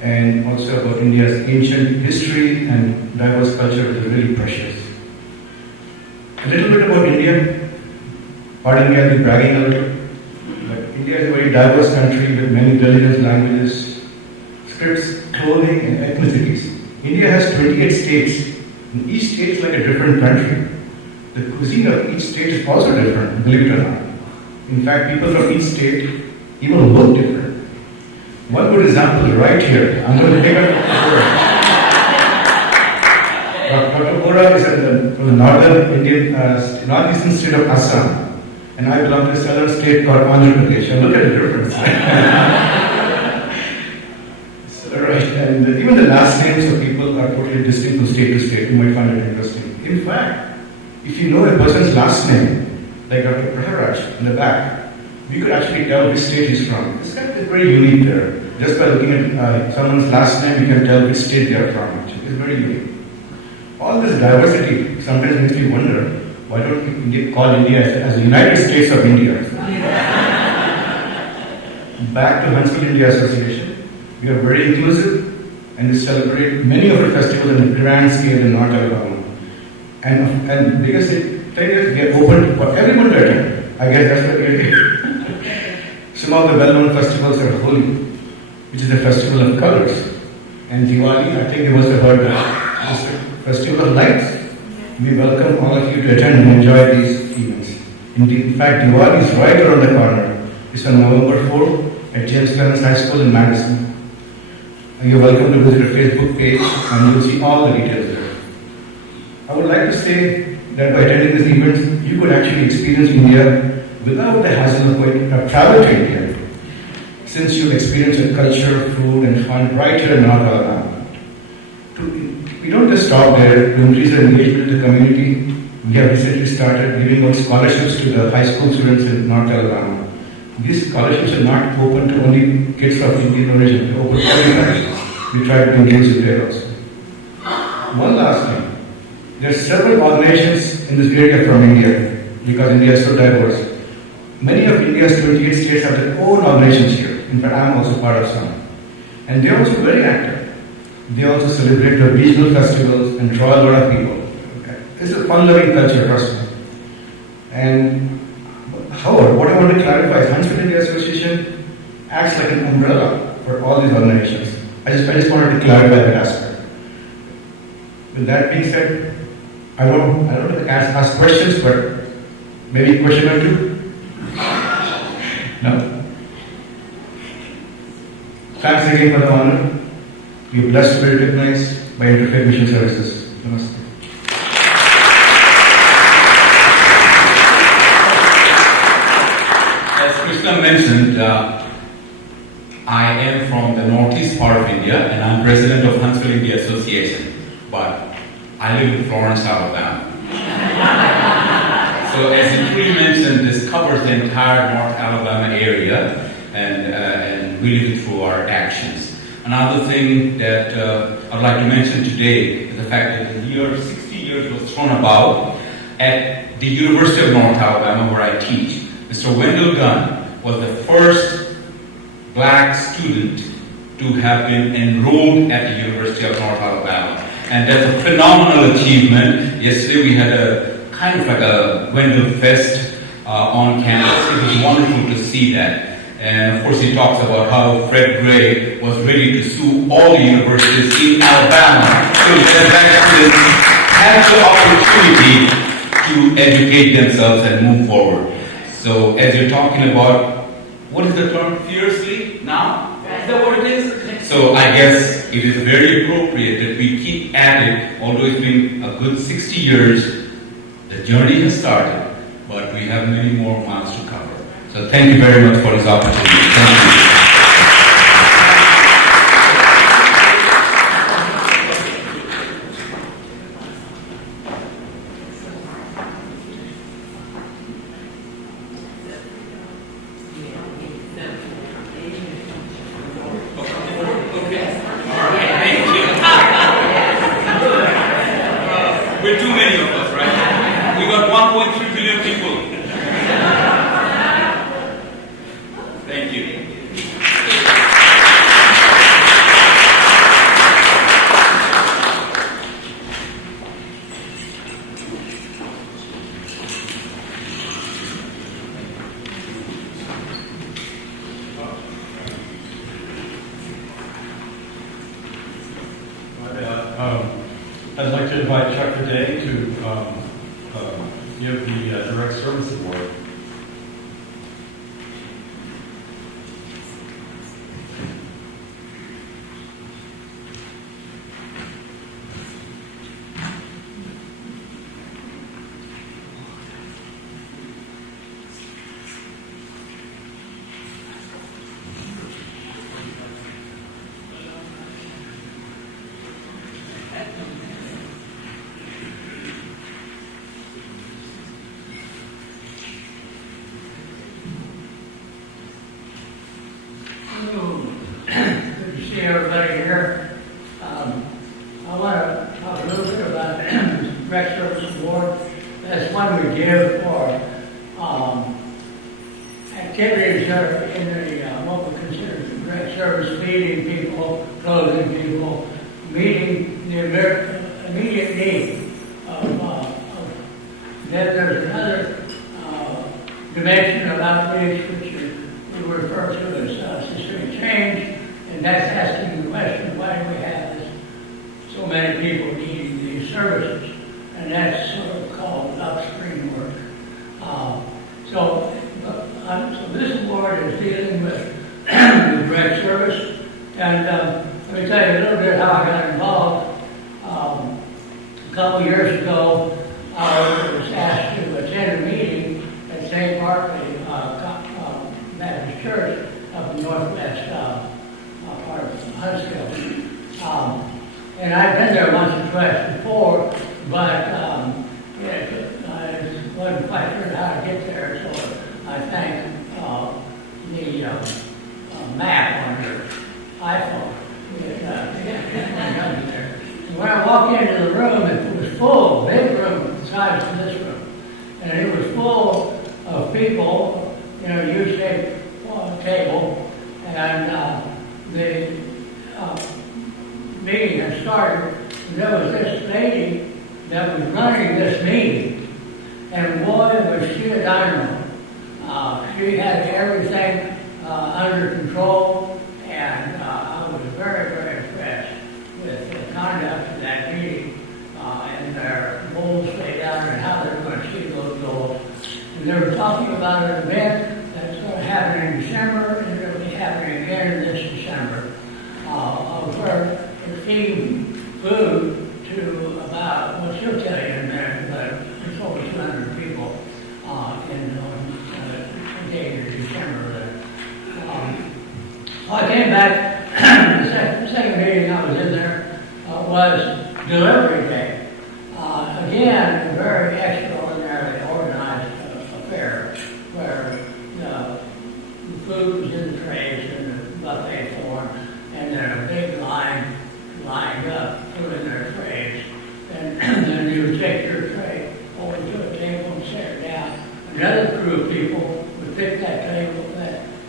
and also about India's ancient history and diverse culture, which is really precious. A little bit about India. Pardon me, I'll be bragging a little. But India is a very diverse country with many religions, languages, scripts, clothing, and ethnicities. India has 28 states, and each state is like a different country. The cuisine of each state is also different, believe it or not. In fact, people from each state even look different. One good example is right here. I'm going to take up Dr. Bora is from the northeastern state of Assam, and I belong to a southern state called Andhra Pradesh. And look at the difference. Right, and even the last names of people are totally distinct from state to state. You might find it interesting. In fact, if you know a person's last name, like Dr. Praharaj in the back, we could actually tell which state he's from. It's kind of very unique there. Just by looking at someone's last name, you can tell which state they are from. It's very unique. All this diversity sometimes makes me wonder, why don't we call India as the United States of India? Back to Huntsville India Association. We are very inclusive and we celebrate many of our festivals on a grand scale in North Alabama. And biggest thing is we are open for everyone to attend. I guess that's what we are doing. Some of the well-known festivals are Holi, which is a festival of colors. And Diwali, I think you must have heard that. Festival of Lights. We welcome all of you to attend and enjoy these events. In fact, Diwali is right around the corner. It's on November 4th at James Clemens High School in Madison. And you're welcome to visit our Facebook page and you'll see all the details there. I would like to say that by attending this event, you could actually experience India without the hassle of travel to India, since you'll experience your culture, food, and fun right here in North Alabama. We don't just stop there. To increase the engagement in the community, we have recently started giving out scholarships to the high school students in North Alabama. These scholarships are not open to only kids of Indian origin, they're open to everybody. We try to engage with there also. One last thing. There are several organizations in this area from India, because India is so diverse. Many of India's 28 states have their own organizations here. In fact, I am also part of some. And they are also very active. They also celebrate the regional festivals and draw a lot of people. Okay. It's a fun-loving culture, trust me. And however, what I want to clarify is Huntsville India Association acts like an umbrella for all these organizations. I just wanted to clarify that aspect. With that being said, I don't know if I ask questions, but maybe a question or two? No? Thanks again for the honor. You're blessed to be recognized by Interfaith Mission Services. Namaste. As Krishna mentioned, I am from the northeast part of India and I'm president of Huntsville India Association, but I live in Florence, Alabama. So as you truly mentioned, this covers the entire North Alabama area and really through our actions. Another thing that I'd like to mention today is the fact that the year 60 years was thrown about at the University of North Alabama where I teach. Mr. Wendell Gunn was the first black student to have been enrolled at the University of North Alabama. And that's a phenomenal achievement. Yesterday we had a kind of like a Wendell Fest on campus. It was wonderful to see that. And of course he talks about how Fred Gray was ready to sue all the universities in Alabama so that black students had the opportunity to educate themselves and move forward. So as you're talking about, what is the term, fiercely now? Is that what it is? So I guess it is very appropriate that we keep at it, although it's been a good 60 years, the journey has started, but we have many more miles to cover. So thank you very much for this opportunity. Thank you. We're too many of us, right? We got 1.3 billion people. Thank you. I'd like to invite Chuck today to give the Direct Service Award. Good to see everybody here. I want to talk a little bit about the Direct Service Award. That's one we give for activities that are in the what we consider direct service, feeding people, clothing people, meeting the immediate need of then there's another dimension of outreach which we refer to as systemic change, and that's asking the question, why do we have so many people needing these services? And that's sort of called upstream work. So this award is dealing with the direct service, and let me tell you a little bit how I got involved. A couple years ago, I was asked to attend a meeting at St. Barclay Baptist Church up in northwest part of Huntsville. And I've been there once or twice before, but I wasn't quite sure how to get there, so I thank map on your iPhone. When I walked into the room, it was full, big room, the size of this room. And it was full of people, U-shaped table, and the meeting had started. And there was this lady that was running this meeting, and boy, was she a dynamo. She had everything under control, and I was very, very impressed with the conduct of that meeting and their goals laid out and how they're going to see those goals. And they were talking about an event that's going to happen in December, and it'll be happening again this December, where they're feeding food to about, well, she'll tell you in a minute, but it's over 200 people in the day of December. I came back, the second meeting I was in there was delivery day. Again, a very extraordinarily organized affair where the food was in the trays in the buffet form, and then a big line lined up, put in their trays. And then you would take your tray over to a table and set it down. Another crew of people would pick that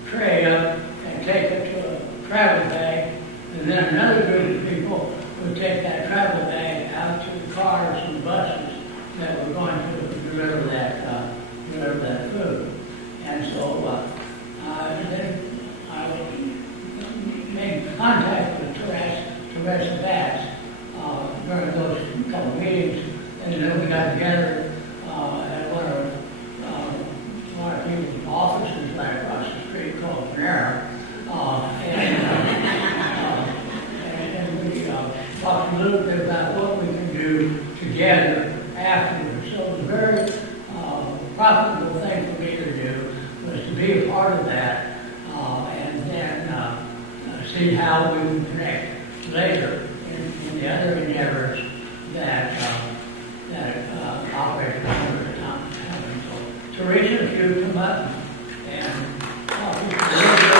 tray up and take it to a travel bag. And then another group of people would take that travel bag out to the cars and buses that were going to deliver that food. And so then I made contact with Teresa Batts during those couple of meetings, and then we got together at one of people's offices right across the street called Panera, and we talked a little bit about what we can do together afterwards. So it was a very profitable thing for me to do, was to be a part of that, and then see how we can connect later in the other endeavors that operate under the company. So, Teresa, if you come up and talk a little bit.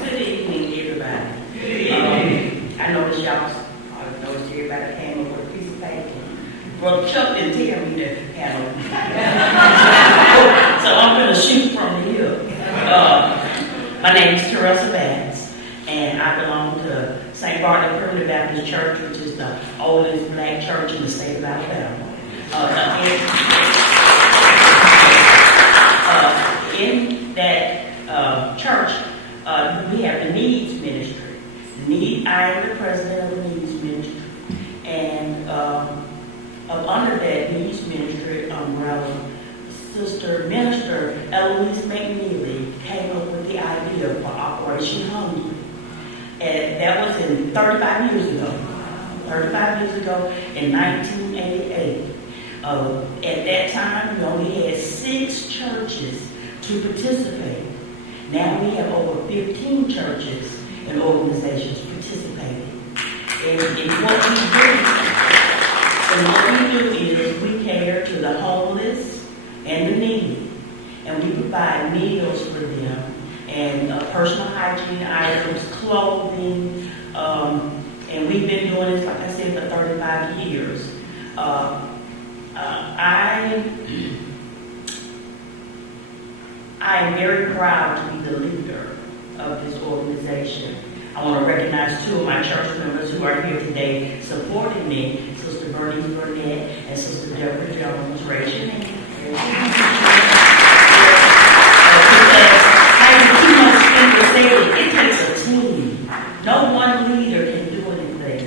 Good evening, everybody. Good evening. I noticed everybody came up with a piece of paper. Brother Chuck didn't tell me that you had a so I'm going to shoot from the hip. My name is Teresa Batts, and I belong to St. Barnabas Primitive Baptist Church, which is the oldest black church in the state of Alabama. In that church, we have the needs ministry. I am the president of the needs ministry, and under that needs ministry umbrella, Sister Minister Eloise McNeely came up with the idea for Operation Hungry, and that was in 35 years ago. 35 years ago in 1988. At that time, we only had 6 churches to participate. Now we have over 15 churches and organizations participating. And what we do is we cater to the homeless and the needy. And we provide meals for them and personal hygiene items, clothing. And we've been doing this, like I said, for 35 years. I am very proud to be the leader of this organization. I want to recognize 2 of my church members who are here today supporting me, Sister Bernice Burnett and Sister Deborah Jones. Raise your hand. It takes a team. No one leader can do anything.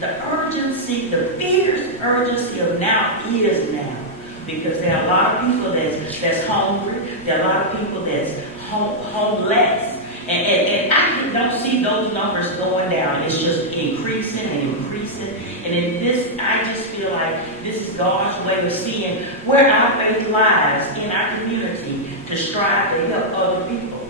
The urgency, the fierce urgency of now is now. Because there are a lot of people that's hungry. There are a lot of people that's homeless. And I don't see those numbers going down. It's just increasing and increasing. And in this, I just feel like this is God's way of seeing where our faith lies in our community to strive to help other people.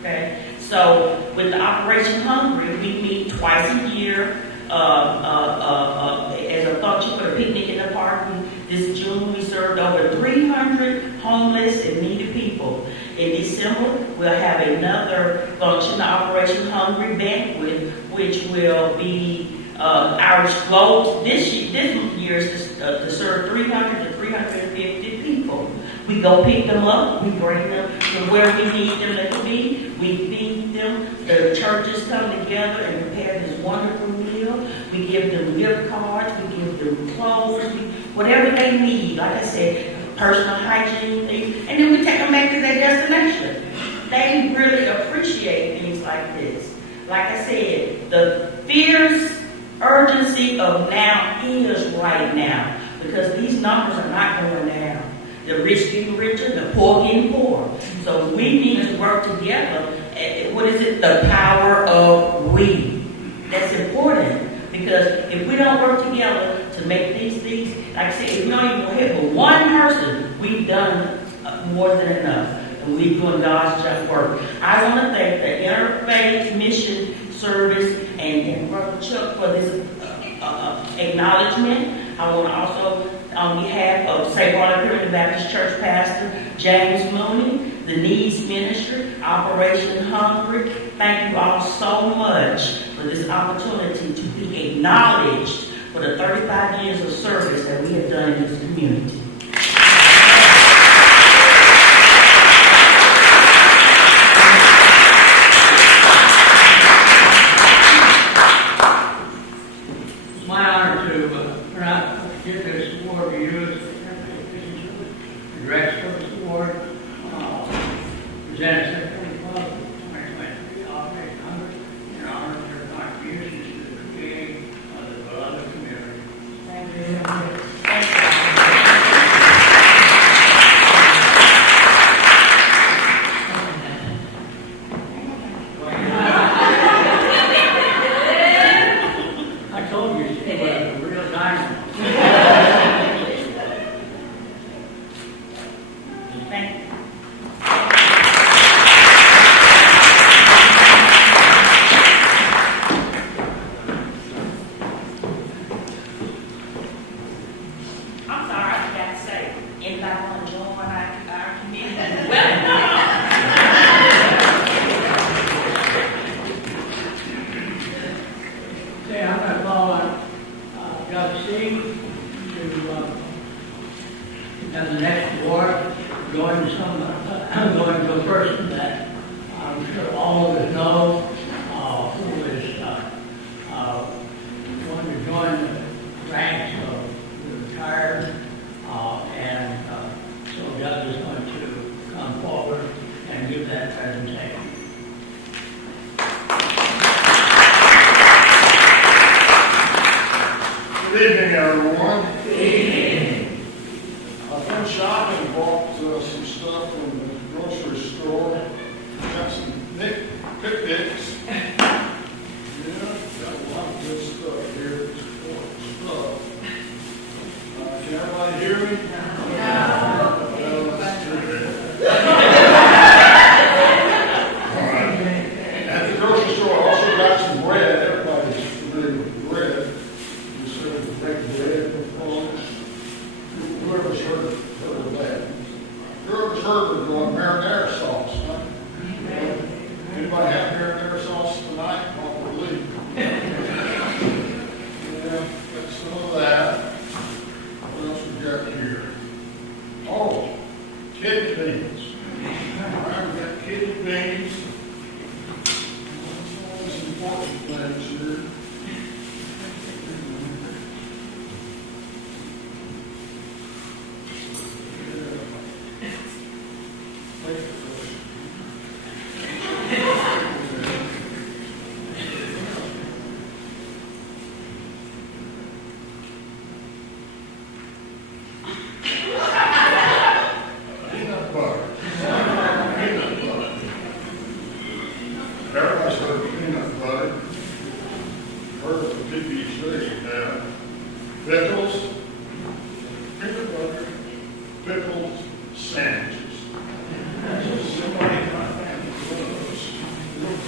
Okay? So with the Operation Hungry, we meet twice a year as a function for the picnic in the park. This June, we served over 300 homeless and needy people. In December, we'll have another function, the Operation Hungry Banquet, which will be our goal this year is to serve 300 to 350 people. We go pick them up, we bring them to where we need them to be, we feed them, the churches come together and prepare this wonderful meal. We give them gift cards, we give them clothes, whatever they need, like I said, personal hygiene things, and then we take them back to their destination. They really appreciate things like this. Like I said, the fierce urgency of now is right now, because these numbers are not going down. The rich getting richer, the poor getting poorer. So we need to work together. What is it? The power of we. That's important, because if we don't work together to make these things, like I said, if we don't even help but one person, we've done more than enough. And we're doing God's job work. I want to thank the Interfaith Mission Service and Brother Chuck for this acknowledgement. I want to also, on behalf of St. Barnabas Baptist Church Pastor James Mooney, the Needs Ministry, Operation Hungry, thank you all so much for this opportunity to be acknowledged for the 35 years of service that we have done in this community. It's my honor to give this award to you as the Direct Service Award, presented Secretary Club, 2023 Operation Hungry, in honor of your contributions to the creating of the beloved community. Thank you. I told you she was a real diamond. Thank you. I'm sorry, I forgot to say, anybody want to join our committee? Okay, I'm going to call on Doug C. to have the next award going to a person that I'm sure all of us know who is going to join the ranks of the retired, and so Doug is going to come forward and give that presentation. Good evening, everyone. I've been shopping and bought some stuff from the grocery store. Got some picnics. Yeah, got a lot of good stuff here. Stuff. Can everybody hear me? Yeah. Well, that's true. All right. At the grocery store, I also got some bread. Everybody's familiar with bread. Make bread for whoever's heard of that. Whoever's heard of marinara sauce, huh? Anybody have marinara sauce tonight? Probably. Yeah, got some of that. What else we got here? Oh, kidney beans. All right, we got kidney beans. That's always important things here. Peanut butter. Peanut butter. Everybody's heard of peanut butter. Heard of the PPC now. Pickles. Peanut butter. Pickles. Sandwiches. Somebody in my family loves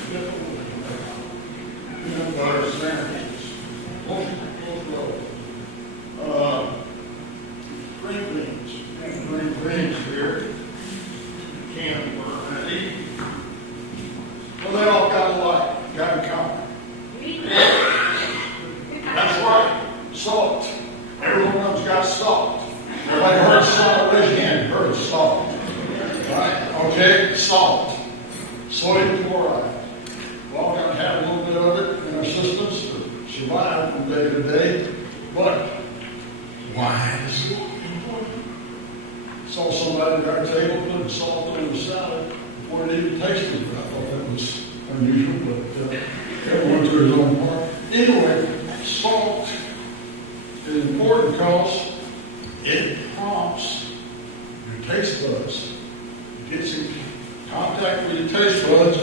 day to day, but why is it important? Saw somebody at our table putting salt on the salad before it even tasted it. I thought that was unusual, but everyone to his own part. Anyway, salt is important because it prompts your taste buds. It gets in contact with your taste buds,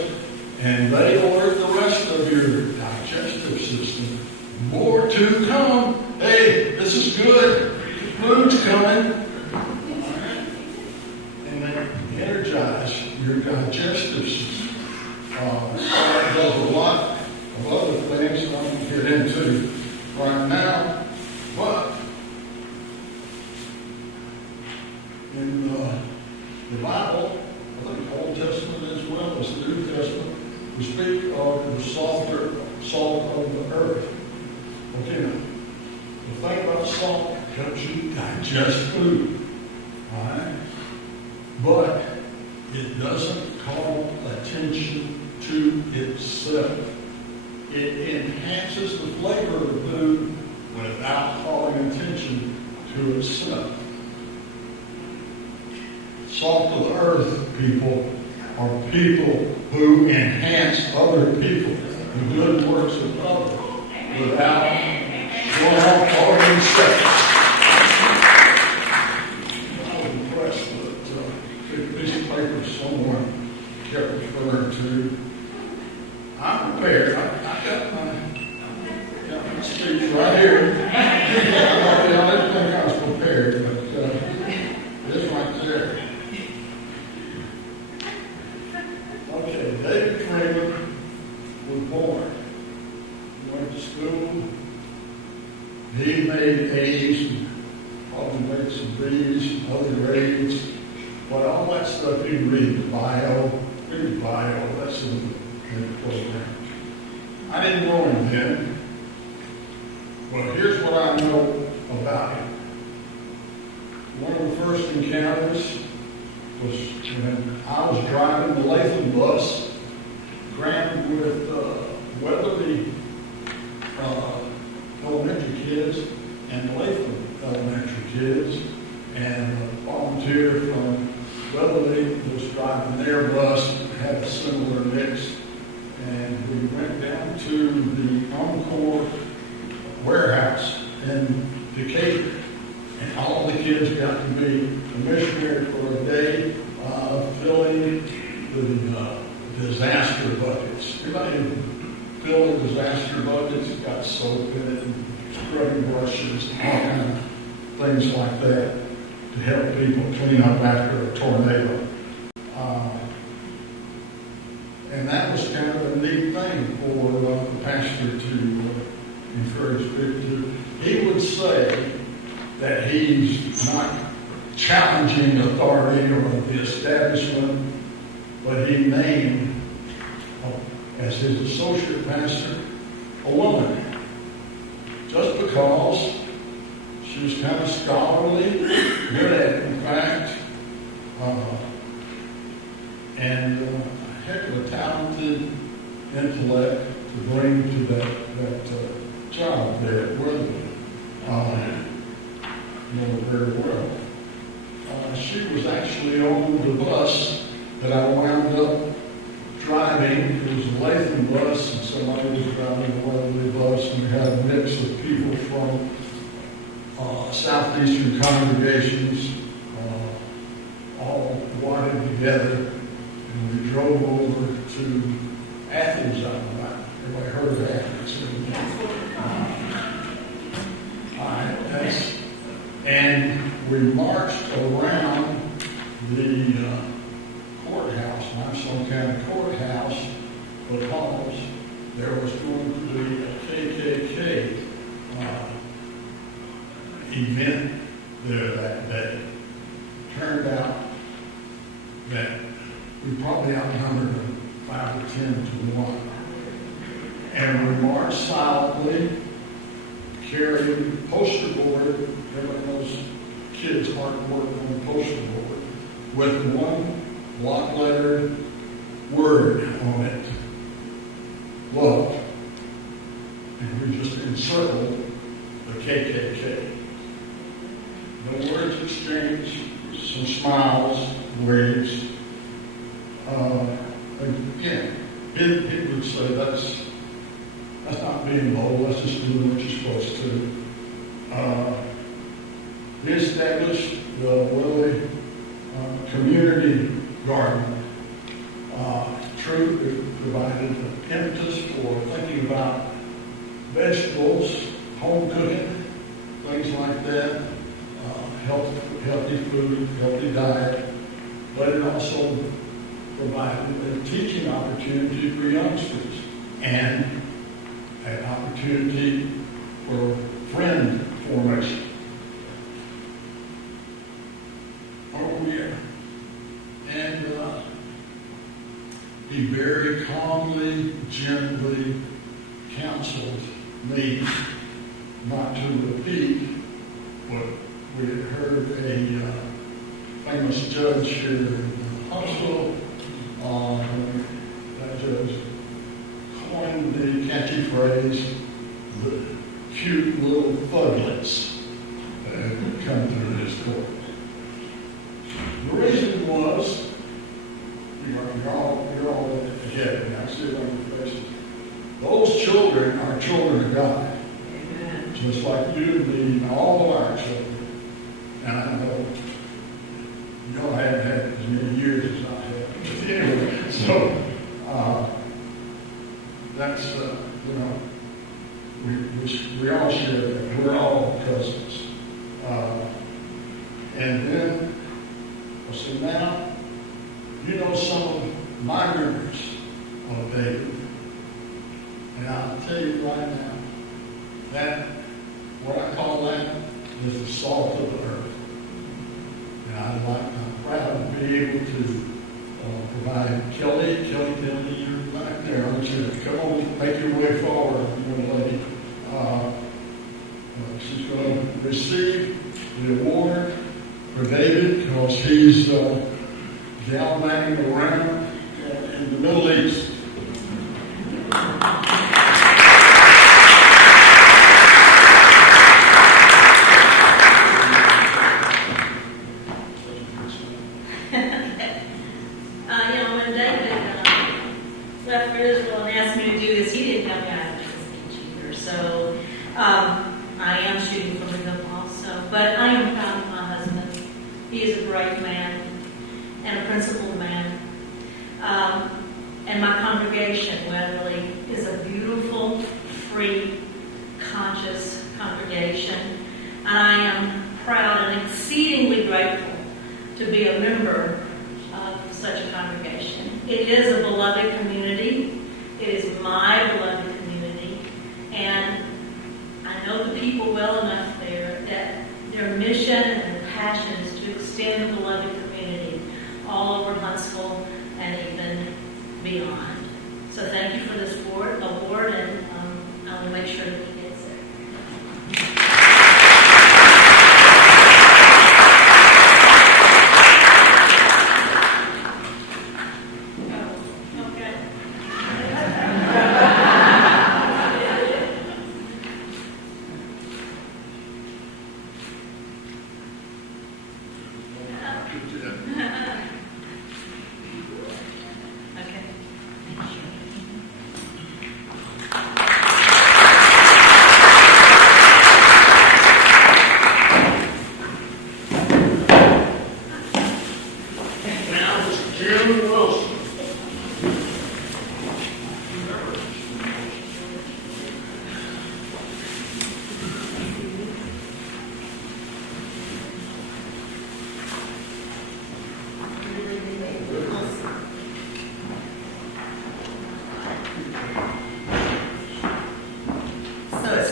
and they alert the rest of your digestive system. More to come. Hey, this is good. Food's coming. And they energize your digestive system. Salt does a lot of other things that I won't get into right now, but in the Bible, I think the Old Testament as well as the New Testament, we speak of the salt of the earth. Okay, now, the thing about salt helps you digest food, all right? But it doesn't call attention to itself. It enhances the flavor of the food without calling attention to itself. Salt of the earth people are people who enhance other people, the good works of others, without going off calling themselves. I was impressed with a piece of paper someone kept referring to. I'm prepared. I got my speech right here. I didn't think I was prepared, but it's right there. Okay, David Freeman was born. He went to school. He made A's, probably made some B's, other grades. But all that stuff you read, the bio, that's in the program. I didn't know him then. Well, here's what I know about him. One of the first encounters was when I was driving the Latham bus, crammed with Weatherly elementary kids and Latham elementary kids, and a volunteer from Weatherly was driving their bus, had a similar mix, and we went down to the Encore warehouse in Decatur, and all the kids got to be commissioned for a day filling the disaster buckets. Anybody fill the disaster buckets? Got soap in it, and scrubbing brushes, all kind of things like that to help people clean up after a tornado. And that was kind of a neat thing for the pastor to encourage people to. He would say that he's not challenging authority or the establishment, but he named as his associate pastor a woman. Just because she was kind of scholarly, good at it, in fact, and a heck of a talented intellect to bring to that job there at Weatherly. Know very well. She was actually on the bus that I wound up driving. It was a Latham bus, and somebody was driving the Weatherly bus, and we had a mix of people from southeastern congregations, all wadded together, and we drove over to Athens, Alabama. Everybody heard of Athens? And we marched around the courthouse, Limestone County Courthouse, because there was going to be a KKK event there that day. Turned out that we probably outnumbered them 5 or 10 to 1. And we marched silently, carrying poster board. Everybody knows kids aren't working on poster board, with one block lettered word on it: love. and we just encircled the KKK. No words exchanged, some smiles, waves. Again, it would say that's not being bold, that's just doing what you're supposed to. We established the Willie Community Garden. True, it provided an impetus for thinking about vegetables, home cooking, things like that, healthy food, healthy diet, but it also provided a teaching opportunity for youngsters and an opportunity for friend formation. Oh, yeah. And he very calmly, gently counseled me not to repeat what we had heard a famous judge here in Huntsville. That judge coined the catchy phrase, the cute little thuglets that had come through his court. The reason was, you're all ahead of me, I see it on your faces. Those children are children of God. Amen. Just like you and me and all of our children. And I know y'all haven't had as many years as I have. But anyway, so that's, we all share that. We're all cousins. And then, so now, you know some of my memories of David. And I'll tell you right now, that, what I call that, is the salt of the earth. And I'm proud to be able to provide Kelly, you're back there, aren't you? Come on, make your way forward, young lady. She's going to receive the award for David because he's gallivanting around in the Middle East. When David left for Israel and asked me to do this, he didn't help me out of the speech either. So I am shooting from the hip also. But I am proud of my husband. He is a great man and a principled man. And my congregation, Weatherly, is a beautiful, free, conscious congregation. And I am proud and exceedingly grateful to be a member of such a congregation. It is a beloved community. It is my beloved community. And I know the people well enough there that their mission and passion is to extend the beloved community all over Huntsville and even beyond. So thank you for this award, and I will make sure that he gets it.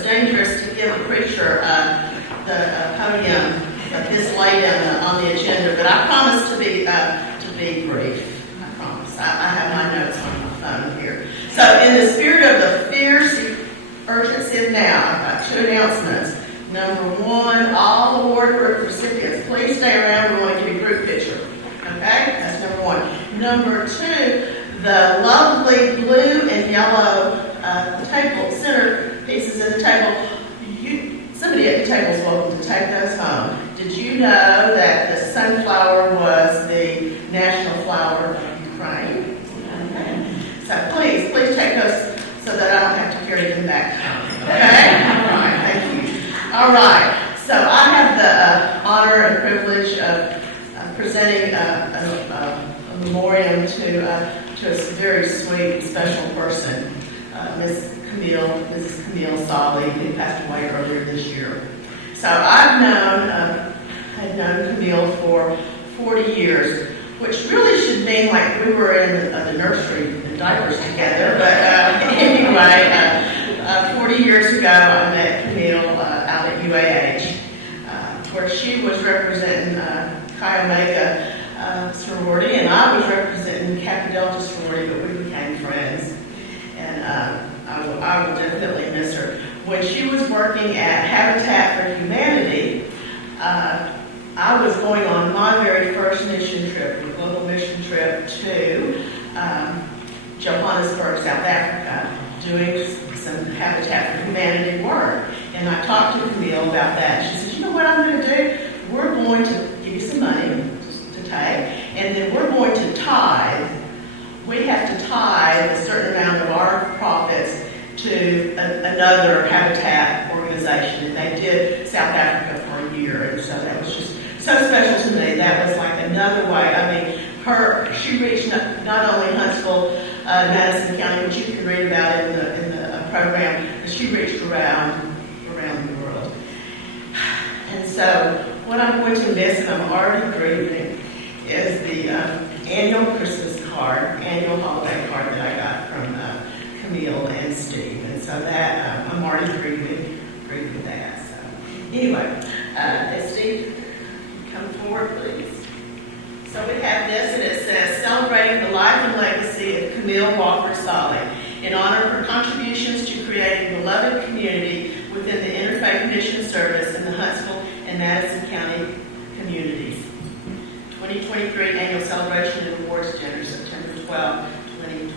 Dangerous to give a preacher the podium of this late on the agenda, but I promise to be brief. I promise. I have my notes on my phone here. So, in the spirit of the fierce urgency of now, I've got two announcements. Number one, all award group recipients, please stay around. We're going to do a group picture. Okay, that's number one. Number two, the lovely blue and yellow table center piece the table, somebody at the table is welcome to take those home. Did you know that the sunflower was the national flower of Ukraine? Okay. So please take those so that I don't have to carry them back home. Okay? All right, thank you. All right, so I have the honor and privilege of presenting a memoriam to a very sweet and special person, Mrs. Camille Solly, who passed away earlier this year. So I've had known Camille for 40 years, which really should mean like we were in the nursery in diapers together. But anyway, 40 years ago, I met Camille out at UAH, where she was representing Chi Omega sorority, and I was representing Kappa Delta sorority, but we became friends. And I will definitely miss her. When she was working at Habitat for Humanity, I was going on my very first mission trip, a global mission trip to Johannesburg, South Africa, doing some Habitat for Humanity work. And I talked to Camille about that. She said, you know what I'm going to do? We're going to give you some money to take, and then we're going to tithe. We have to tithe a certain amount of our profits to another Habitat organization. And they did South Africa for a year. And so that was just so special to me. That was like another way. I mean, she reached not only Huntsville, Madison County, which you can read about in the program, but she reached around the world. And so what I'm going to miss, and I'm already grieving, is the annual Christmas card, annual holiday card that I got from Camille and Steve. And so that, I'm already grieving that. So anyway, Steve, come forward, please. So we have this, and it says, celebrating the life and legacy of Camille Walker Solly in honor of her contributions to creating a beloved community within the Interfaith Mission Service in the Huntsville and Madison County communities. 2023 Annual Celebration and Awards Dinner, September 12, 2023.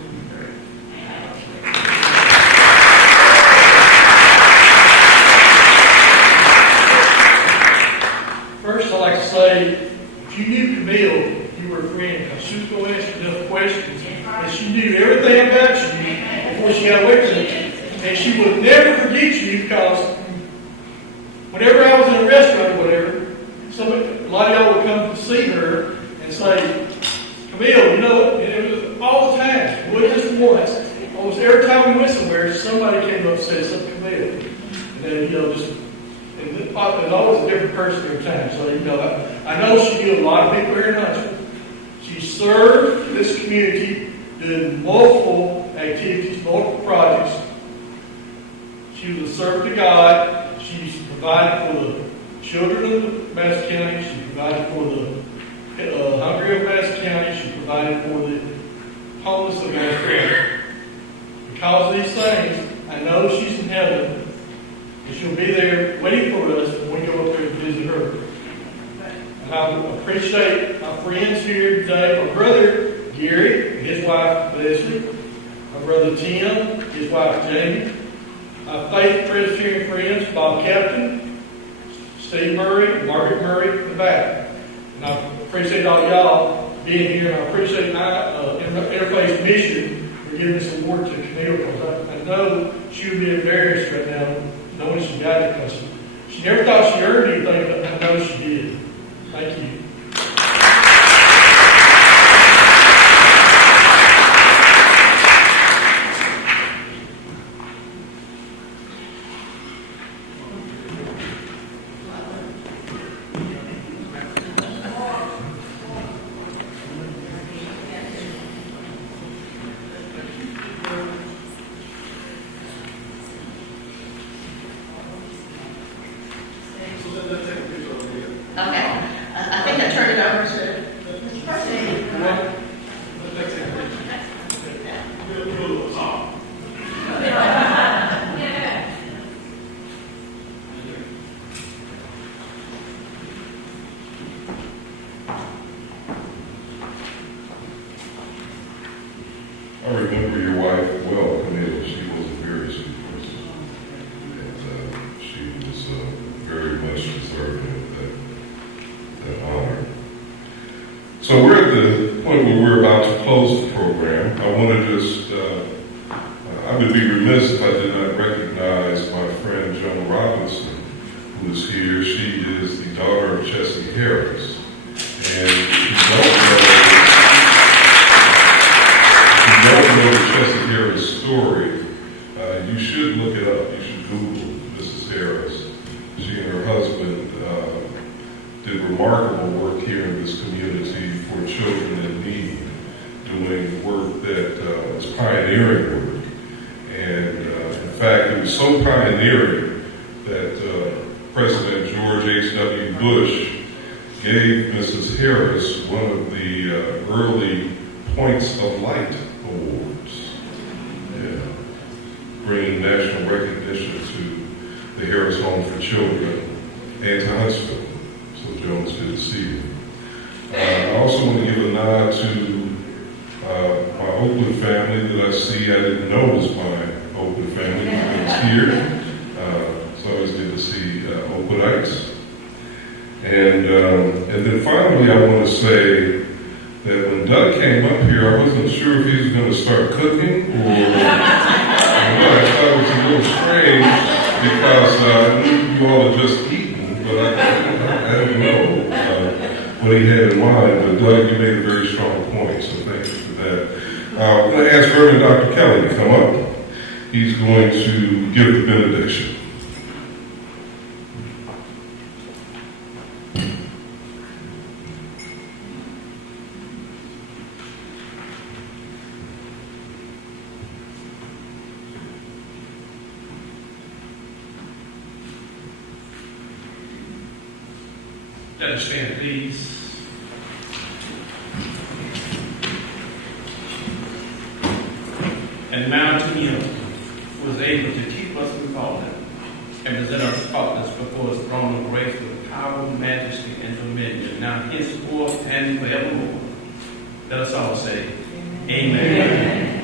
First, I'd like to say, if you knew Camille, you were a friend, because she was going to ask you enough questions, and she knew everything about you before she got away from you. And she would never forget you, because whenever I was in a restaurant or whatever, a lot of y'all would come to see her and say, Camille, you know, and it was all the time. It wasn't just once. Almost every time we went somewhere, somebody came up and said something to Camille. And then, you know, and there's always a different person every time. So, you know, I know she knew a lot of people here in Huntsville. She served this community, did multiple activities, multiple projects. She was a servant to God. She provided for the children of Madison County. She provided for the hungry of Madison County. She provided for the homeless of Madison County. Because of these things, I know she's in heaven, and she'll be there waiting for us when we go up there to visit her. And I appreciate my friends here today. My brother, Gary, and his wife, Leslie. My brother, Tim, his wife, Jamie. My faith Presbyterian friends, Bob Captain, Steve Murray, Margaret Murray, in the back. And I appreciate all y'all being here, and I appreciate my Interfaith Mission for giving this award to Camille, because I know she would be embarrassed right now knowing she got it, because she never thought she earned anything, but I know she did. Thank you. Okay. I think serve him that honor. So we're at the point where we're about to close the program. I want to just, I would be remiss if I did not recognize my friend Joan Robinson, who is here. She is the daughter of Chessie Harris. And if you don't know the Chessie Harris story, you should look it up. You should Google Mrs. Harris. She and her husband did remarkable work here in this community for children in need, doing work that was pioneering work. And in fact, it was so pioneering that President George H.W. Bush gave Mrs. Harris one of the early Points of Light Awards, bringing national recognition to the Harris Home for Children and to Huntsville. So Joan, it's good to see you. I also want to give a nod to my Oakland family that I see. I didn't know was my Oakland family when I was here. It's always good to see Oaklandites. And then finally, I want to say that when Doug came up here, I wasn't sure if he was going to start cooking or what. I thought it was a little strange because I knew you all had just eaten, but I don't know what he had in mind. But Doug, you made a very strong point, so thank you for that. I'm going to ask Reverend Dr. Kelly to come up. He's going to give the benediction. Let us stand, please. And now to him who is able to keep us from falling and present us faultless before his throne of grace with power, majesty, and dominion, now henceforth and forevermore. Let us all say, Amen. Amen.